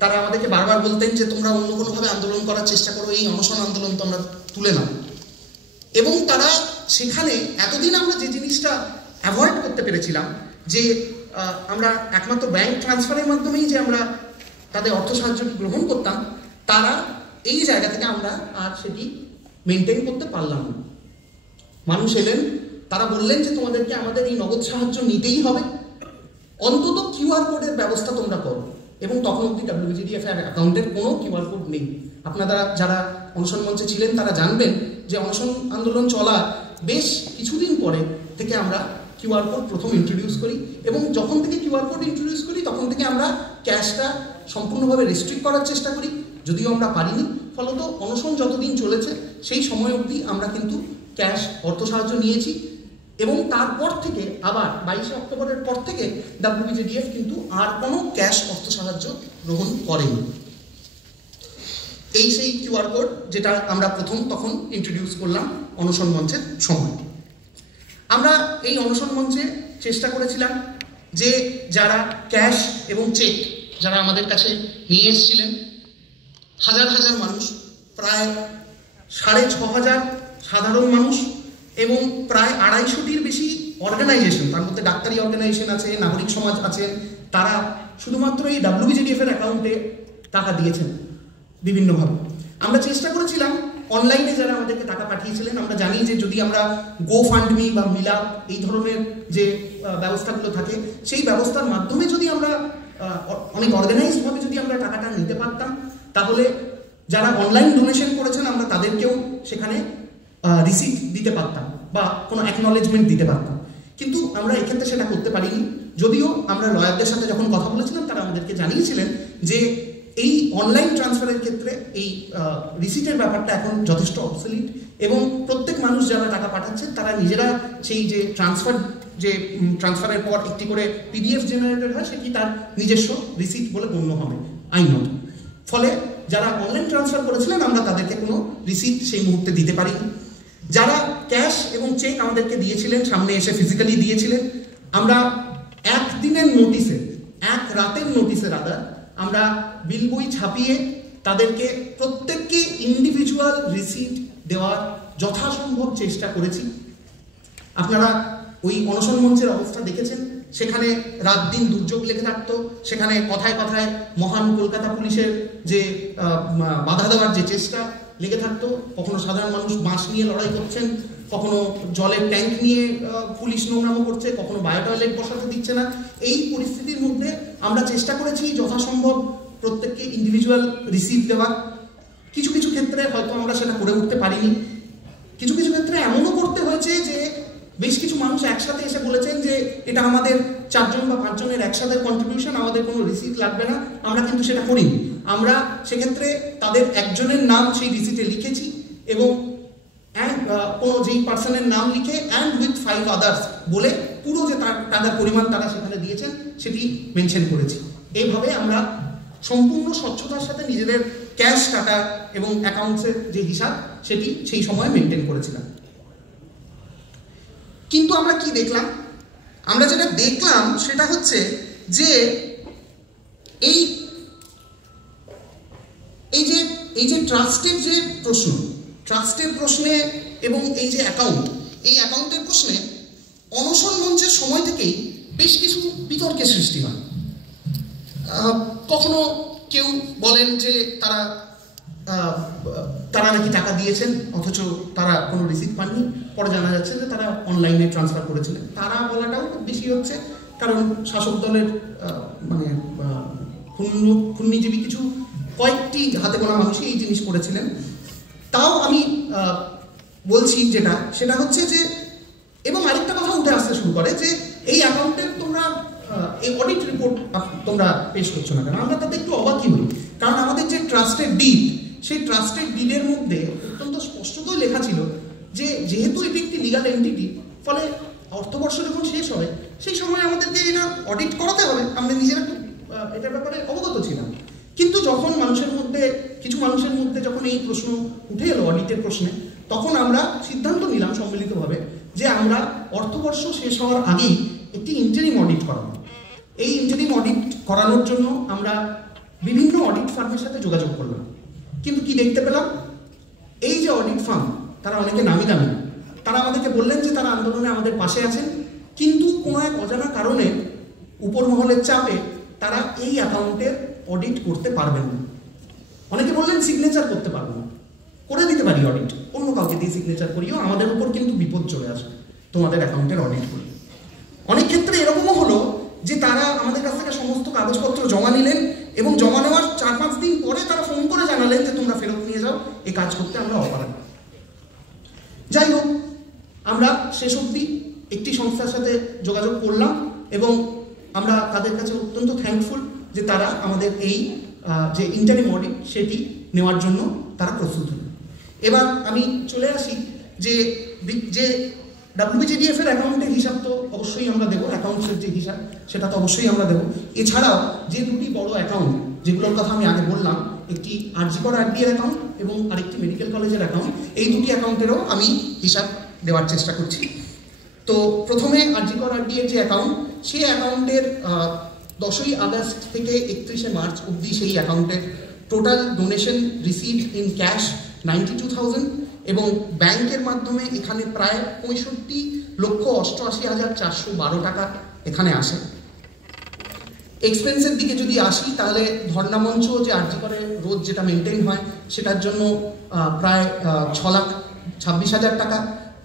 তারা আমাদেরকে বারবার বলতেন যে তোমরা অন্য কোনোভাবে আন্দোলন করার চেষ্টা করো, এই অনশন আন্দোলন তো আমরা তুলে নাও। এবং তারা সেখানে এতদিন আমরা যে জিনিসটা অ্যাভয়েড করতে পেরেছিলাম, যে আমরা একমাত্র ব্যাংক ট্রান্সফারের মাধ্যমেই যে আমরা তাদের অর্থ সাহায্যটি গ্রহণ করতাম, তারা এই জায়গা থেকে আমরা আর সেটি মেনটেন করতে পারলাম না। মানুষ এলেন, তারা বললেন যে তোমাদেরকে আমাদের এই নগদ সাহায্য নিতেই হবে, অন্তত QR কোডের ব্যবস্থা তোমরা করো। এবং তখন অবধি WBJDF অ্যাকাউন্টের কোনো QR কোড নেই। আপনারা যারা অনশন মঞ্চে ছিলেন তারা জানবেন যে অনশন আন্দোলন চলা বেশ কিছুদিন পরে থেকে আমরা QR কোড প্রথম ইন্ট্রোডিউস করি, এবং যখন থেকে QR কোড ইন্ট্রোডিউস করি তখন থেকে আমরা ক্যাশটা সম্পূর্ণভাবে রেস্ট্রিক্ট করার চেষ্টা করি, যদিও আমরা পারিনি। ফলত অনশন যতদিন চলেছে সেই সময় অবধি আমরা কিন্তু ক্যাশ অর্থ সাহায্য নিয়েছি। এবং তারপর থেকে আবার 22শে অক্টোবরের পর থেকে WBJDF কিন্তু আর কোনো ক্যাশ অর্থ সাহায্য গ্রহণ করেনি। এই সেই QR কোড যেটা আমরা প্রথম তখন ইন্ট্রোডিউস করলাম অনশন মঞ্চের সময়। আমরা এই অনশন মঞ্চে চেষ্টা করেছিলাম যে যারা ক্যাশ এবং চেক যারা আমাদের কাছে নিয়ে এসেছিলেন, হাজার হাজার মানুষ, প্রায় 6,500 সাধারণ মানুষ এবং প্রায় 250টির বেশি অর্গানাইজেশন, তার মধ্যে ডাক্তারি অর্গানাইজেশন আছে, নাগরিক সমাজ আছেন, তারা শুধুমাত্র এই WBJDF এর অ্যাকাউন্টে টাকা দিয়েছেন বিভিন্নভাবে। আমরা চেষ্টা করেছিলাম অনলাইনে যারা আমাদেরকে টাকা পাঠিয়েছিলেন, আমরা জানি যে যদি আমরা GoFundMe বা মিলাপ এই ধরনের যে ব্যবস্থাগুলো থাকে, সেই ব্যবস্থার মাধ্যমে যদি আমরা অনেক অর্গানাইজডভাবে যদি আমরা টাকাটা নিতে পারতাম, তাহলে যারা অনলাইন ডোনেশন করেছেন আমরা তাদেরকেও সেখানে রিসিট দিতে পারতাম বা কোনো অ্যাকনলেজমেন্ট দিতে পারতাম। কিন্তু আমরা এক্ষেত্রে সেটা করতে পারিনি। যদিও আমরা লয়ারদের সাথে যখন কথা বলেছিলাম তারা আমাদেরকে জানিয়েছিলেন যে এই অনলাইন ট্রান্সফারের ক্ষেত্রে এই রিসিটের ব্যাপারটা এখন যথেষ্ট অবসলিট, এবং প্রত্যেক মানুষ যারা টাকা পাঠাচ্ছেন তারা নিজেরা সেই যে ট্রান্সফারের পর একটি করে PDF জেনারেটেড হয়, সেটি তার নিজস্ব রিসিট বলে গণ্য হবে আইনত। ফলে যারা অনলাইন ট্রান্সফার করেছিলেন আমরা তাদেরকে কোনো রিসিট সেই মুহূর্তে দিতে পারিনি। যারা ক্যাশ এবং চেক আমাদেরকে দিয়েছিলেন, সামনে এসে ফিজিক্যালি দিয়েছিলেন, আমরা একদিনের নোটিসে, এক রাতের নোটিসে আমরা বিল বই ছাপিয়ে তাদেরকে প্রত্যেককে ইন্ডিভিজুয়াল রিসিট দেওয়ার যথাসম্ভব চেষ্টা করেছি। আপনারা ওই অনশন মঞ্চের অবস্থা দেখেছেন, সেখানে রাত দিন দুর্যোগ লেগে থাকতো, সেখানে কথায় কথায় মহান কলকাতা পুলিশের যে বাধা দেওয়ার যে চেষ্টা লেগে থাকতো, কখনো সাধারণ মানুষ বাঁশ নিয়ে লড়াই করছেন, কখনো জলের ট্যাঙ্ক নিয়ে পুলিশ নোংরামো করছে, কখনো বায়ো টয়লেট বসাতে দিচ্ছে না। এই পরিস্থিতির মধ্যে আমরা চেষ্টা করেছি যথাসম্ভব প্রত্যেককে ইন্ডিভিজুয়াল রিসিট দেওয়ার। কিছু কিছু ক্ষেত্রে হয়তো আমরা সেটা করে উঠতে পারিনি, কিছু কিছু ক্ষেত্রে এমনও করতে হয়েছে যে বেশ কিছু মানুষ একসাথে এসে বলেছেন যে এটা আমাদের 4 জন বা 5 জনের একসাথে কন্ট্রিবিউশন, আমাদের কোনো রিসিট লাগবে না। আমরা কিন্তু সেটা করিনি। আমরা সেক্ষেত্রে তাদের একজনের নাম সেই রিসিটে লিখেছি এবং কোনো যেই পার্সনের নাম লিখে অ্যান্ড উইথ 5 আদার্স বলে পুরো যে টাকার পরিমাণ তারা সেখানে দিয়েছেন সেটি মেনশন করেছি। এইভাবে আমরা সম্পূর্ণ স্বচ্ছতার সাথে নিজেদের ক্যাশ টাকা এবং অ্যাকাউন্টসের যে হিসাব সেটি সেই সময় মেনটেন করেছিলাম। কিন্তু আমরা কি দেখলাম? আমরা যেটা দেখলাম সেটা হচ্ছে যে এই যে ট্রাস্টের প্রশ্নে এবং এই যে অ্যাকাউন্টের প্রশ্নে অনশন মঞ্চের সময় থেকেই বেশ কিছু বিতর্কের সৃষ্টি হয়। কখনো কেউ বলেন যে তারা নাকি টাকা দিয়েছেন অথচ তারা কোনো রিসিপ্ট পাননি, পরে জানা যাচ্ছে যে তারা অনলাইনে ট্রান্সফার করেছিলেন। তারা বলাটাও বেশি হচ্ছে, কারণ শাসক দলের মানে খুন্নিজীবী কিছু কয়েকটি হাতে গোনা মানুষই এই জিনিস করেছিলেন। তাও আমি বলছি সেটা হচ্ছে যে, এবং আরেকটা কথা উঠে আসতে শুরু করে যে এই অ্যাকাউন্টের তোমরা এই অডিট রিপোর্ট তোমরা পেশ করছো না কেন? আমরা তাতে একটু অবাকই হই, কারণ আমাদের যে ট্রাস্টেড ডিড, সেই ট্রাস্টেড ডিডের মধ্যে অত্যন্ত স্পষ্টতই লেখা ছিল যে যেহেতু এটি একটি লিগাল এন্টিটি, ফলে অর্থবর্ষ যখন শেষ হবে সেই সময় আমাদেরকে এটা অডিট করাতে হবে। আমরা নিজেরা এটার ব্যাপারে অবগত ছিলাম। কিন্তু যখন কিছু মানুষের মধ্যে যখন এই প্রশ্ন উঠে এলো অডিটের প্রশ্নে, তখন আমরা সিদ্ধান্ত নিলাম সম্মিলিতভাবে যে আমরা অর্থবর্ষ শেষ হওয়ার আগেই একটি ইন্টারিম অডিট করাবো। এই ইন্টারিম অডিট করানোর জন্য আমরা বিভিন্ন অডিট ফার্মের সাথে যোগাযোগ করলাম। কিন্তু কি দেখতে পেলাম? এই যে অডিট ফার্ম, তারা অনেকে নামি দামি, তারা আমাদেরকে বললেন যে তারা আন্দোলনে আমাদের পাশে আছেন, কিন্তু কোনো এক অজানা কারণে উপর মহলের চাপে তারা এই অ্যাকাউন্টের অডিট করতে পারবেন না। অনেকে বললেন সিগনেচার করতে পারবো না, করে দিতে পারি অডিট, অন্য কাউকে দিয়ে সিগনেচার করিও, আমাদের উপর কিন্তু বিপদ চলে আসবে তোমাদের অ্যাকাউন্টের অডিট করি। অনেক ক্ষেত্রে এরকমও হলো যে তারা আমাদের কাছ থেকে সমস্ত কাগজপত্র জমা নিলেন এবং জমা নেওয়ার 4-5 দিন পরে তারা ফোন করে জানালেন যে তোমরা ফেরত নিয়ে যাও, এই কাজ করতে আমরা অপারগ। যাই হোক, আমরা শেষ অবধি একটি সংস্থার সাথে যোগাযোগ করলাম এবং আমরা তাদের কাছে অত্যন্ত থ্যাঙ্কফুল যে তারা আমাদের এই যে ইন্টারিম অডিট সেটি নেওয়ার জন্য তারা প্রস্তুত হল। এবার আমি চলে আসি যে WBJDF এর অ্যাকাউন্টের হিসাব তো অবশ্যই আমরা দেবো, অ্যাকাউন্টসের যে হিসাব সেটা তো অবশ্যই আমরা দেবো। এছাড়াও যে দুটি বড় অ্যাকাউন্ট যেগুলোর কথা আমি আগে বললাম, একটি RGকর RD এর অ্যাকাউন্ট এবং আরেকটি মেডিকেল কলেজের অ্যাকাউন্ট, এই দুটি অ্যাকাউন্টেরও আমি হিসাব দেওয়ার চেষ্টা করছি। তো প্রথমে RGকর RD এর যে অ্যাকাউন্ট, সেই অ্যাকাউন্টের 10ই আগস্ট থেকে 31শে মার্চ অবধি সেই অ্যাকাউন্টের total donation received in cash 92,000 এবং ব্যাংকের মাধ্যমে এখানে প্রায় 65,88,412 টাকা এখানে আসে। এক্সপেন্সের দিকে যদি আসি তাহলে ধর্ণামঞ্চ যে RGকরে রোজ যেটা মেনটেন হয় সেটার জন্য প্রায় 6,26,000 টাকা,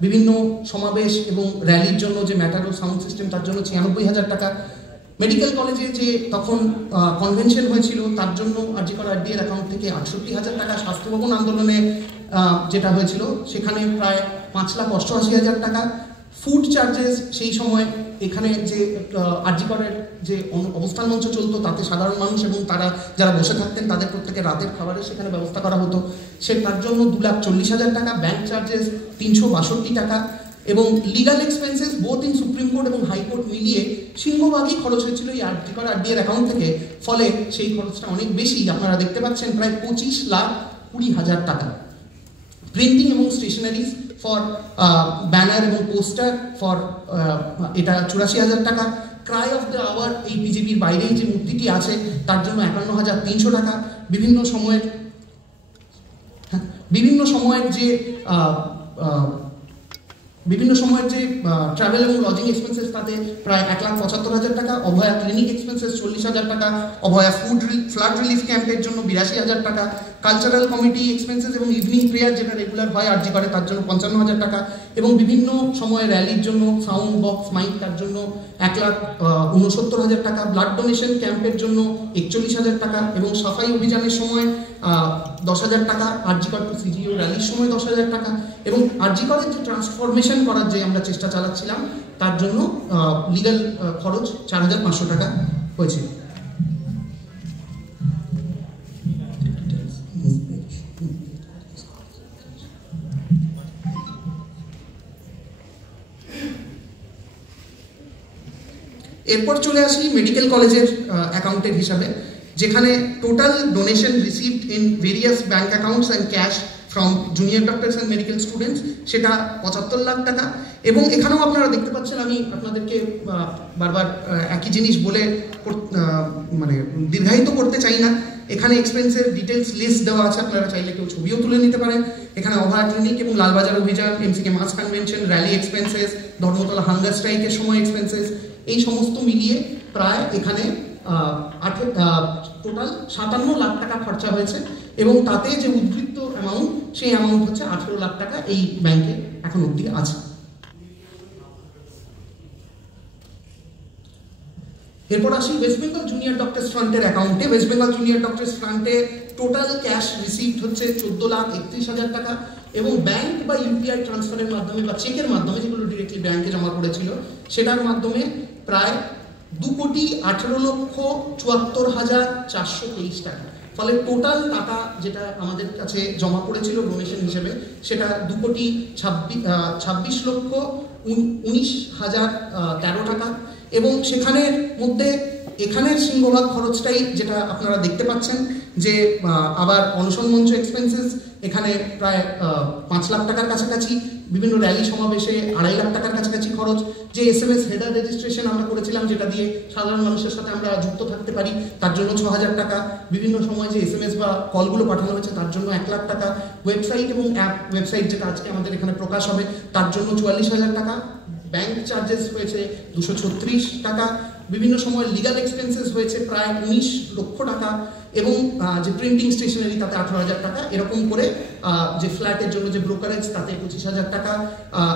বিভিন্ন সমাবেশ এবং র্যালির জন্য যে ম্যাটারো সাউন্ড সিস্টেম তার জন্য 96,000 টাকা, মেডিকেল কলেজে যে তখন কনভেনশন হয়েছিল তার জন্য RGকর RD এর অ্যাকাউন্ট থেকে 68,000 টাকা, স্বাস্থ্য ভবন আন্দোলনে যেটা হয়েছিল সেখানে প্রায় 5,88,000 টাকা, ফুড চার্জেস সেই সময় এখানে যে RGকরের যে অবস্থান মঞ্চ চলতো তাতে সাধারণ মানুষ এবং তারা যারা বসে থাকতেন তাদের প্রত্যেকে রাতের খাবারের সেখানে ব্যবস্থা করা হতো, তার জন্য 2,40,000 টাকা, ব্যাংক চার্জেস 362 টাকা এবং legal expenses both in supreme court এবং হাইকোর্ট মিলিয়ে সিংহভাগই খরচ হয়েছিল এই RGকর RD এর অ্যাকাউন্ট থেকে। ফলে সেই খরচটা অনেক বেশি, আপনারা দেখতে পাচ্ছেন প্রায় 25,20,000 টাকা। প্রিন্টিং এবং স্টেশনারিজ ফর ব্যানার এবং পোস্টার ফর এটা 84,000 টাকা। ক্রাই অফ দ্য আওয়ার এই বিজেপির বাইরেই যে মূর্তিটি আছে তার জন্য 51,300 টাকা। বিভিন্ন সময়ের যে ট্রাভেল এবং লজিং এক্সপেন্সেস তাতে প্রায় 1,75,000 টাকা। অভয়া ক্লিনিক এক্সপেন্সেস 40,000 টাকা। অভয়া ফ্লাড রিলিফ ক্যাম্পের জন্য 82,000 টাকা। কালচারাল কমিটি এক্সপেন্সেস এবং ইভিনিং প্রেয়ার যেটা রেগুলার হয় RGকরে তার জন্য 55,000 টাকা এবং বিভিন্ন সময়ে র্যালির জন্য সাউন্ড বক্স মাইক তার জন্য 1,69,000 টাকা। ব্লাড ডোনেশন ক্যাম্পের জন্য 41,000 টাকা এবং সাফাই অভিযানের সময় 10,000 টাকা। RGকর টু CGO র্যালির সময় 10,000 টাকা এবং RGকরের যে ট্রান্সফরমেশন করার যে আমরা চেষ্টা চালাচ্ছিলাম তার জন্য লিগাল খরচ 4,500 টাকা হয়েছিল। এরপর চলে আসি মেডিকেল কলেজের অ্যাকাউন্টের হিসাবে, যেখানে total donation received in various bank accounts and cash from junior doctors and medical students, সেটা 75 লাখ টাকা। এবং এখানেও আপনারা দেখতে পাচ্ছেন, আমি আপনাদেরকে বারবার একই জিনিস বলে মানে দীর্ঘায়িত করতে চাই না। এখানে এক্সপেন্সের ডিটেলস লিস্ট দেওয়া আছে, আপনারা চাইলে কেউ ছবিও তুলে নিতে পারেন। এখানে অভয়া ক্লিনিক এবং লালবাজার অভিযান, এমসিকে mass convention, rally expenses, Dharmatala hunger স্ট্রাইকের সময় এক্সপেন্সেস, এই সমস্ত মিলিয়ে প্রায় এখানে টোটাল 57 লাখ টাকা খরচা হয়েছে। এবং তাতে যে উদ্ধৃত অ্যামাউন্ট, সেই অ্যামাউন্ট হচ্ছে 18 লাখ টাকা এই ব্যাংকে এখন অবধি আছে। এরপর আসি ওয়েস্ট বেঙ্গল জুনিয়র ডক্টরস ফ্রান্টের অ্যাকাউন্টে। ওয়েস্ট বেঙ্গল জুনিয়র ডক্টরস ফ্রান্টে টোটাল ক্যাশ রিসিভড হচ্ছে 14,31,000 টাকা, এবং ব্যাংক বা ইউপিআই ট্রান্সফারের মাধ্যমে বা চেকের মাধ্যমে, যেগুলো ডিরেক্টলি ব্যাংকে জমা পড়েছিল, সেটার মাধ্যমে প্রায় 2,18,74,423 টাকা। ফলে টোটাল টাকা যেটা আমাদের কাছে জমা পড়েছিল ডোনেশন হিসেবে, সেটা 2,26,19,013 টাকা। এবং সেখানের মধ্যে এখানের সিংহভাগ খরচটাই যেটা আপনারা দেখতে পাচ্ছেন, যে আবার অনশন মঞ্চ এক্সপেন্সেস এখানে প্রায় 5 লাখ টাকার কাছাকাছি, বিভিন্ন র্যালি সমাবেশে 2.5 লাখ টাকার কাছাকাছি খরচ, যে SMS হেডার রেজিস্ট্রেশন আমরা করেছিলাম, যেটা দিয়ে সাধারণ মানুষের সাথে আমরা যুক্ত থাকতে পারি, তার জন্য 6,000 টাকা, বিভিন্ন সময় যে SMS বা কলগুলো পাঠানো হয়েছে তার জন্য 1 লাখ টাকা, ওয়েবসাইট এবং অ্যাপ ওয়েবসাইট যেটা আজকে আমাদের এখানে প্রকাশ হবে তার জন্য 44,000 টাকা, ব্যাংক চার্জেস হয়েছে 236 টাকা, বিভিন্ন সময় লিগাল এক্সপেন্সেস হয়েছে প্রায় 19 লক্ষ টাকা, এবং যে প্রিন্টিং স্টেশনারি তাতে 18,000 টাকা। এরকম করে যে ফ্ল্যাটের জন্য যে ব্রোকারেজ তাতে 25,000 টাকা,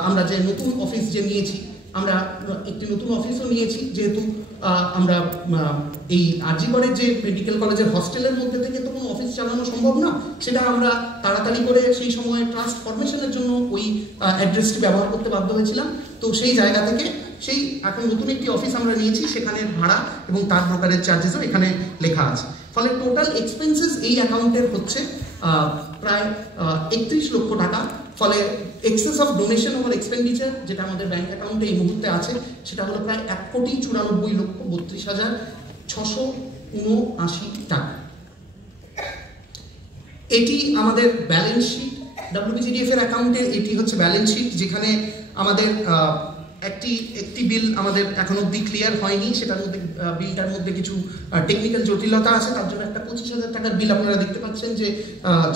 আমরা যে নতুন অফিস যে নিয়েছি, আমরা একটি নতুন অফিসও নিয়েছি, যেহেতু আমরা এই আরজিকরের যে মেডিকেল কলেজের হস্টেলের মধ্যে থেকে তো কোনো অফিস চালানো সম্ভব না, সেটা আমরা তাড়াতাড়ি করে সেই সময় ট্রাস্ট ফরমেশনের জন্য ওই অ্যাড্রেসটি ব্যবহার করতে বাধ্য হয়েছিলাম। তো সেই জায়গা থেকে সেই এখন নতুন একটি অফিস আমরা নিয়েছি, সেখানে ভাড়া এবং তার ব্রোকারেজ চার্জেসও এখানে লেখা আছে। ফলে টোটাল এক্সপেন্সেস এই অ্যাকাউন্টের হচ্ছে প্রায় 31 লক্ষ টাকা। ফলে access of donation over expenditure যেটা আমাদের ব্যাংক অ্যাকাউন্টে এই মুহূর্তে আছে, সেটা হলো প্রায় 1,94,32,679 টাকা। এটি আমাদের ব্যালেন্স শিট, WBGDF এর অ্যাকাউন্টে এটি হচ্ছে ব্যালেন্স শিট, যেখানে আমাদের একটি বিল আমাদের এখন অব্দি ক্লিয়ার হয়নি, সেটার মধ্যে বিলটার মধ্যে কিছু টেকনিক্যাল জটিলতা আছে, তার জন্য একটা 25,000 টাকার বিল আপনারা দেখতে পাচ্ছেন, যে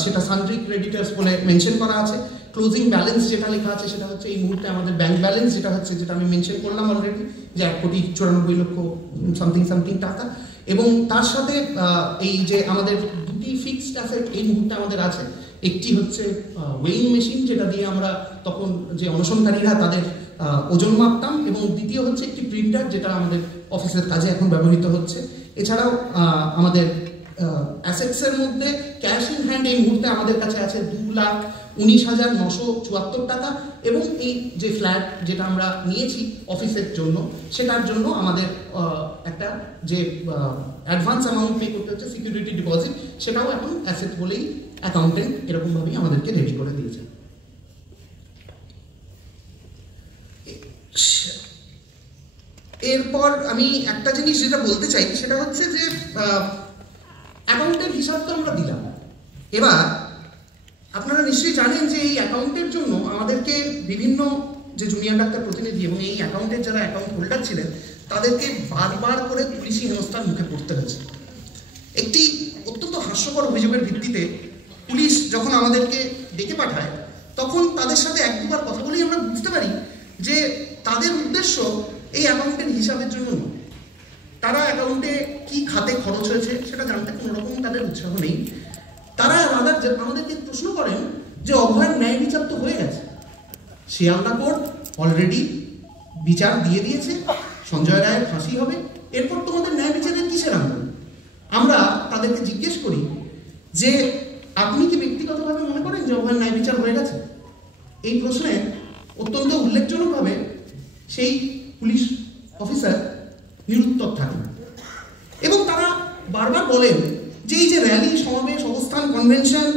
সেটা সানড্রি ক্রেডিটার্স বলে মেনশন করা আছে। ক্লোজিং ব্যালেন্স যেটা লেখা আছে সেটা হচ্ছে এই মুহূর্তে আমাদের ব্যাংক ব্যালেন্স, যেটা হচ্ছে, যেটা আমি মেনশন করলাম অলরেডি, যে 1,94,00,000 সামথিং টাকা। এবং তার সাথে এই যে আমাদের দুটি ফিক্সড অ্যাসেট এই মুহূর্তে আমাদের আছে, একটি হচ্ছে ওয়েইং মেশিন, যেটা দিয়ে আমরা তখন যে অনশনকারীরা তাদের ওজন মাপতাম, এবং দ্বিতীয় হচ্ছে একটি প্রিন্টার, যেটা আমাদের অফিসের কাজে এখন ব্যবহৃত হচ্ছে। এছাড়াও আমাদের অ্যাসেটসের মধ্যে ক্যাশ ইন হ্যান্ড এই মুহূর্তে আমাদের কাছে আছে 2,19,974 টাকা, এবং এই যে ফ্ল্যাট যেটা আমরা নিয়েছি অফিসের জন্য, সেটার জন্য আমাদের একটা যে অ্যাডভান্স অ্যামাউন্ট পে করতে হচ্ছে সিকিউরিটি ডিপোজিট, সেটাও এখন অ্যাসেট বলেই অ্যাকাউন্টেন্ট এরকমভাবেই আমাদেরকে রেডি করে দিয়েছে। এরপর আমি একটা জিনিস যেটা বলতে চাই, সেটা হচ্ছে যে অ্যাকাউন্টের হিসাব তো আমরা দিলাম, এবার আপনারা নিশ্চয়ই জানেন যে এই অ্যাকাউন্টের জন্য আমাদেরকে বিভিন্ন যে জুনিয়র ডাক্তার প্রতিনিধি এবং এই অ্যাকাউন্টের যারা অ্যাকাউন্ট হোল্ডার ছিলেন, তাদেরকে বারবার করে পুলিশি হেনস্থার মুখে পড়তে হয়েছে। একটি অত্যন্ত হাস্যকর অভিযোগের ভিত্তিতে পুলিশ যখন আমাদেরকে ডেকে পাঠায়, তখন তাদের সাথে 1-2বার কথা বলেই আমরা বুঝতে পারি যে তাদের উদ্দেশ্য এই অ্যাকাউন্টের হিসাবের জন্য নয়। তারা অ্যাকাউন্টে কি খাতে খরচ হয়েছে সেটা জানতে কোনো রকম তাদের উৎসাহ নেই। তারা আমাদেরকে প্রশ্ন করেন যে অভয়ের ন্যায় বিচার তো হয়ে গেছে, শিয়ালদা কোর্ট অলরেডি বিচার দিয়ে দিয়েছে, সঞ্জয় রায়ের ফাঁসি হবে, এরপর তোমাদের ন্যায় বিচারের কিসের আন্দোলন? আমরা তাদেরকে জিজ্ঞেস করি যে আপনি কি ব্যক্তিগতভাবে মনে করেন যে অভয়ের ন্যায় বিচার হয়ে গেছে? এই প্রশ্নে অত্যন্ত উল্লেখজনকভাবে সেই পুলিশ অফিসার নিরুত্তর থাকেন, এবং তারা বারবার বলেন যে এই যে র্যালি সমাবেশ অবস্থান কনভেনশন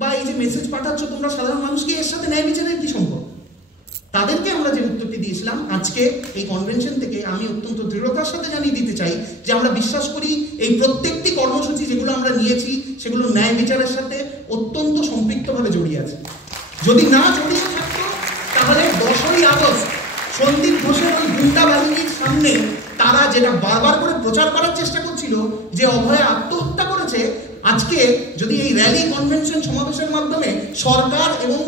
বা এই যে মেসেজ পাঠাচ্ছ তোমরা সাধারণ মানুষকে, এর সাথে ন্যায় বিচারের কি সম্পর্ক? তাদেরকে আমরা যে উত্তরটি দিয়েছিলাম বলেছিলাম, আজকে এই কনভেনশন থেকে আমি অত্যন্ত দৃঢ়তার সাথে জানিয়ে দিতে চাই যে আমরা বিশ্বাস করি এই প্রত্যেকটি কর্মসূচি যেগুলো আমরা নিয়েছি সেগুলো ন্যায় বিচারের সাথে অত্যন্ত সম্পৃক্তভাবে জড়িয়ে আছে। যদি না জড়িয়ে থাকতো তাহলে 10ই আগস্ট সন্দীপ ঘোষের ওই গুন্ডা বাহিনীর সামনে তারা যেটা বারবার করে প্রচার করার চেষ্টা করছিল যে অভয়া আত্মহত্যা করেছে, আজকে যদি এই র্যালি কনভেনশন সমাবেশের মাধ্যমে সরকার এবং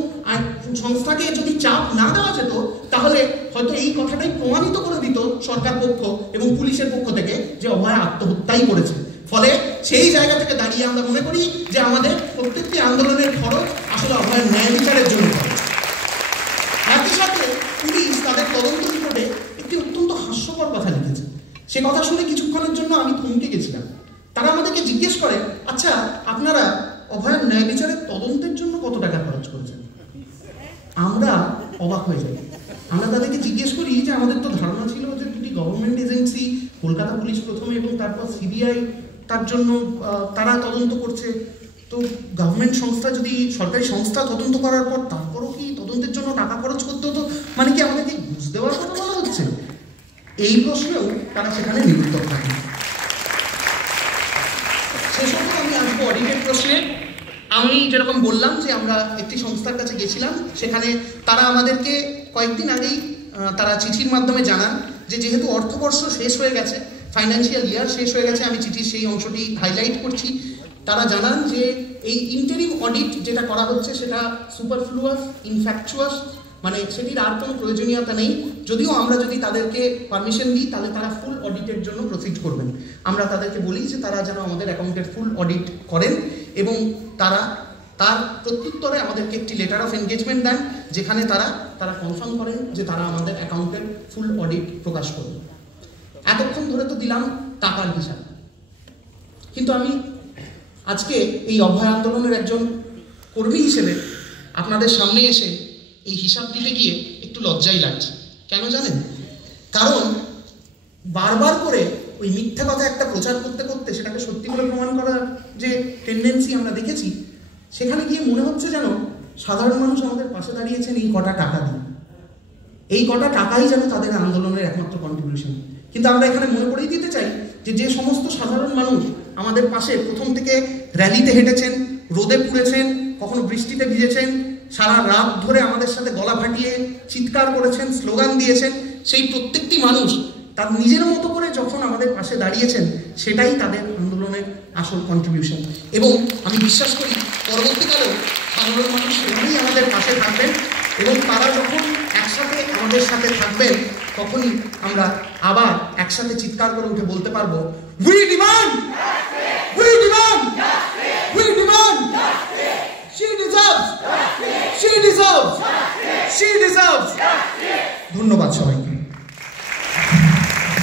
সংস্থাকে যদি চাপ না দেওয়া যেত তাহলে হয়তো এই কথাটাই প্রমাণিত করে দিত সরকার পক্ষ এবং পুলিশের পক্ষ থেকে যে অভয়া আত্মহত্যাই করেছে। ফলে সেই জায়গা থেকে দাঁড়িয়ে আমরা মনে করি যে আমাদের প্রত্যেকটি আন্দোলনের খরচ আসলে অভয়ের ন্যায় বিচারের জন্য খরচ। একই সাথে পুলিশ তাদের তদন্ত রিপোর্টে একটি অত্যন্ত হাস্যকর কথা লিখেছে। সে কথা শুনে কিছুক্ষণের জন্য আমি থমকে গেছিলাম। তারা আমাদেরকে জিজ্ঞেস করে, আচ্ছা আপনারা অভয়ের ন্যায় বিচারের তদন্তের জন্য কত টাকা খরচ করেছেন? আমরা অবাক হয়ে যাই। আমরা তাদেরকে জিজ্ঞেস করি যে আমাদের তো ধারণা ছিল যে দুটি গভর্নমেন্ট এজেন্সি, কলকাতা পুলিশ প্রথমে এবং তারপর সিবিআই তার জন্য তারা তদন্ত করছে, তো গভর্নমেন্ট সংস্থা যদি সরকারি সংস্থা তদন্ত করার পর তারপরও কি তদন্তের জন্য টাকা খরচ করতে হতো, মানে কি আমাদেরকে ঘুষ দেওয়ার কথা বলা হচ্ছে? এই প্রশ্নেও তারা সেখানে নিরুত্তর থাকে। শেষত আমি আসবো অডিটের প্রশ্নে। আমি যেরকম বললাম যে আমরা একটি সংস্থার কাছে গেছিলাম, সেখানে তারা আমাদেরকে কয়েকদিন আগেই তারা চিঠির মাধ্যমে জানান যে যেহেতু অর্থবর্ষ শেষ হয়ে গেছে, ফাইন্যান্সিয়াল ইয়ার শেষ হয়ে গেছে, আমি চিঠির সেই অংশটি হাইলাইট করছি। তারা জানান যে এই ইন্টারিম অডিট যেটা করা হচ্ছে সেটা সুপারফ্লুয়াস, ইনফ্যাকচুয়াস, মানে সেটির আর কোনো প্রয়োজনীয়তা নেই। যদিও আমরা যদি তাদেরকে পারমিশন দিই তাহলে তারা ফুল অডিটের জন্য প্রসিড করবেন। আমরা তাদেরকে বলি যে তারা যেন আমাদের অ্যাকাউন্টের ফুল অডিট করেন এবং তারা তার প্রত্যুত্তরে আমাদেরকে একটি লেটার অফ এনগেজমেন্ট দেন, যেখানে তারা কনফার্ম করেন যে তারা আমাদের অ্যাকাউন্টের ফুল অডিট প্রকাশ করবে। এতক্ষণ ধরে তো দিলাম টাকার হিসাব, কিন্তু আমি আজকে এই অভয় আন্দোলনের একজন কর্মী হিসেবে আপনাদের সামনে এসে এই হিসাব দিতে গিয়ে একটু লজ্জাই লাগছে। কেন জানেন? কারণ বারবার করে ওই মিথ্যা কথা একটা প্রচার করতে করতে সেটাকে সত্যি করে প্রমাণ করার যে টেন্ডেন্সি আমরা দেখেছি, সেখানে গিয়ে মনে হচ্ছে যেন সাধারণ মানুষ আমাদের পাশে দাঁড়িয়েছেন এই কটা টাকা দিয়ে, এই কটা টাকাই যেন তাদের আন্দোলনের একমাত্র কন্ট্রিবিউশন। কিন্তু আমরা এখানে মনে করেই দিতে চাই যে যে সমস্ত সাধারণ মানুষ আমাদের পাশে প্রথম থেকে র্যালিতে হেঁটেছেন, রোদে পুড়েছেন, কখনো বৃষ্টিতে ভিজেছেন, সারা রাত ধরে আমাদের সাথে গলা ফাটিয়ে চিৎকার করেছেন, স্লোগান দিয়েছেন, সেই প্রত্যেকটি মানুষ তার নিজের মতো করে যখন আমাদের পাশে দাঁড়িয়েছেন সেটাই তাদের আন্দোলনের আসল কন্ট্রিবিউশন। এবং আমি বিশ্বাস করি পরবর্তীকালেও সাধারণ মানুষ সেভাবেই আমাদের পাশে থাকবেন এবং তারা যখন একসাথে আমাদের সাথে থাকবেন তখনই আমরা আবার একসাথে চিৎকার করে উঠে বলতে পারবো, we demand, we demand, we demand, she deserves, she deserves, she deserves। ধন্যবাদ সবাইকে।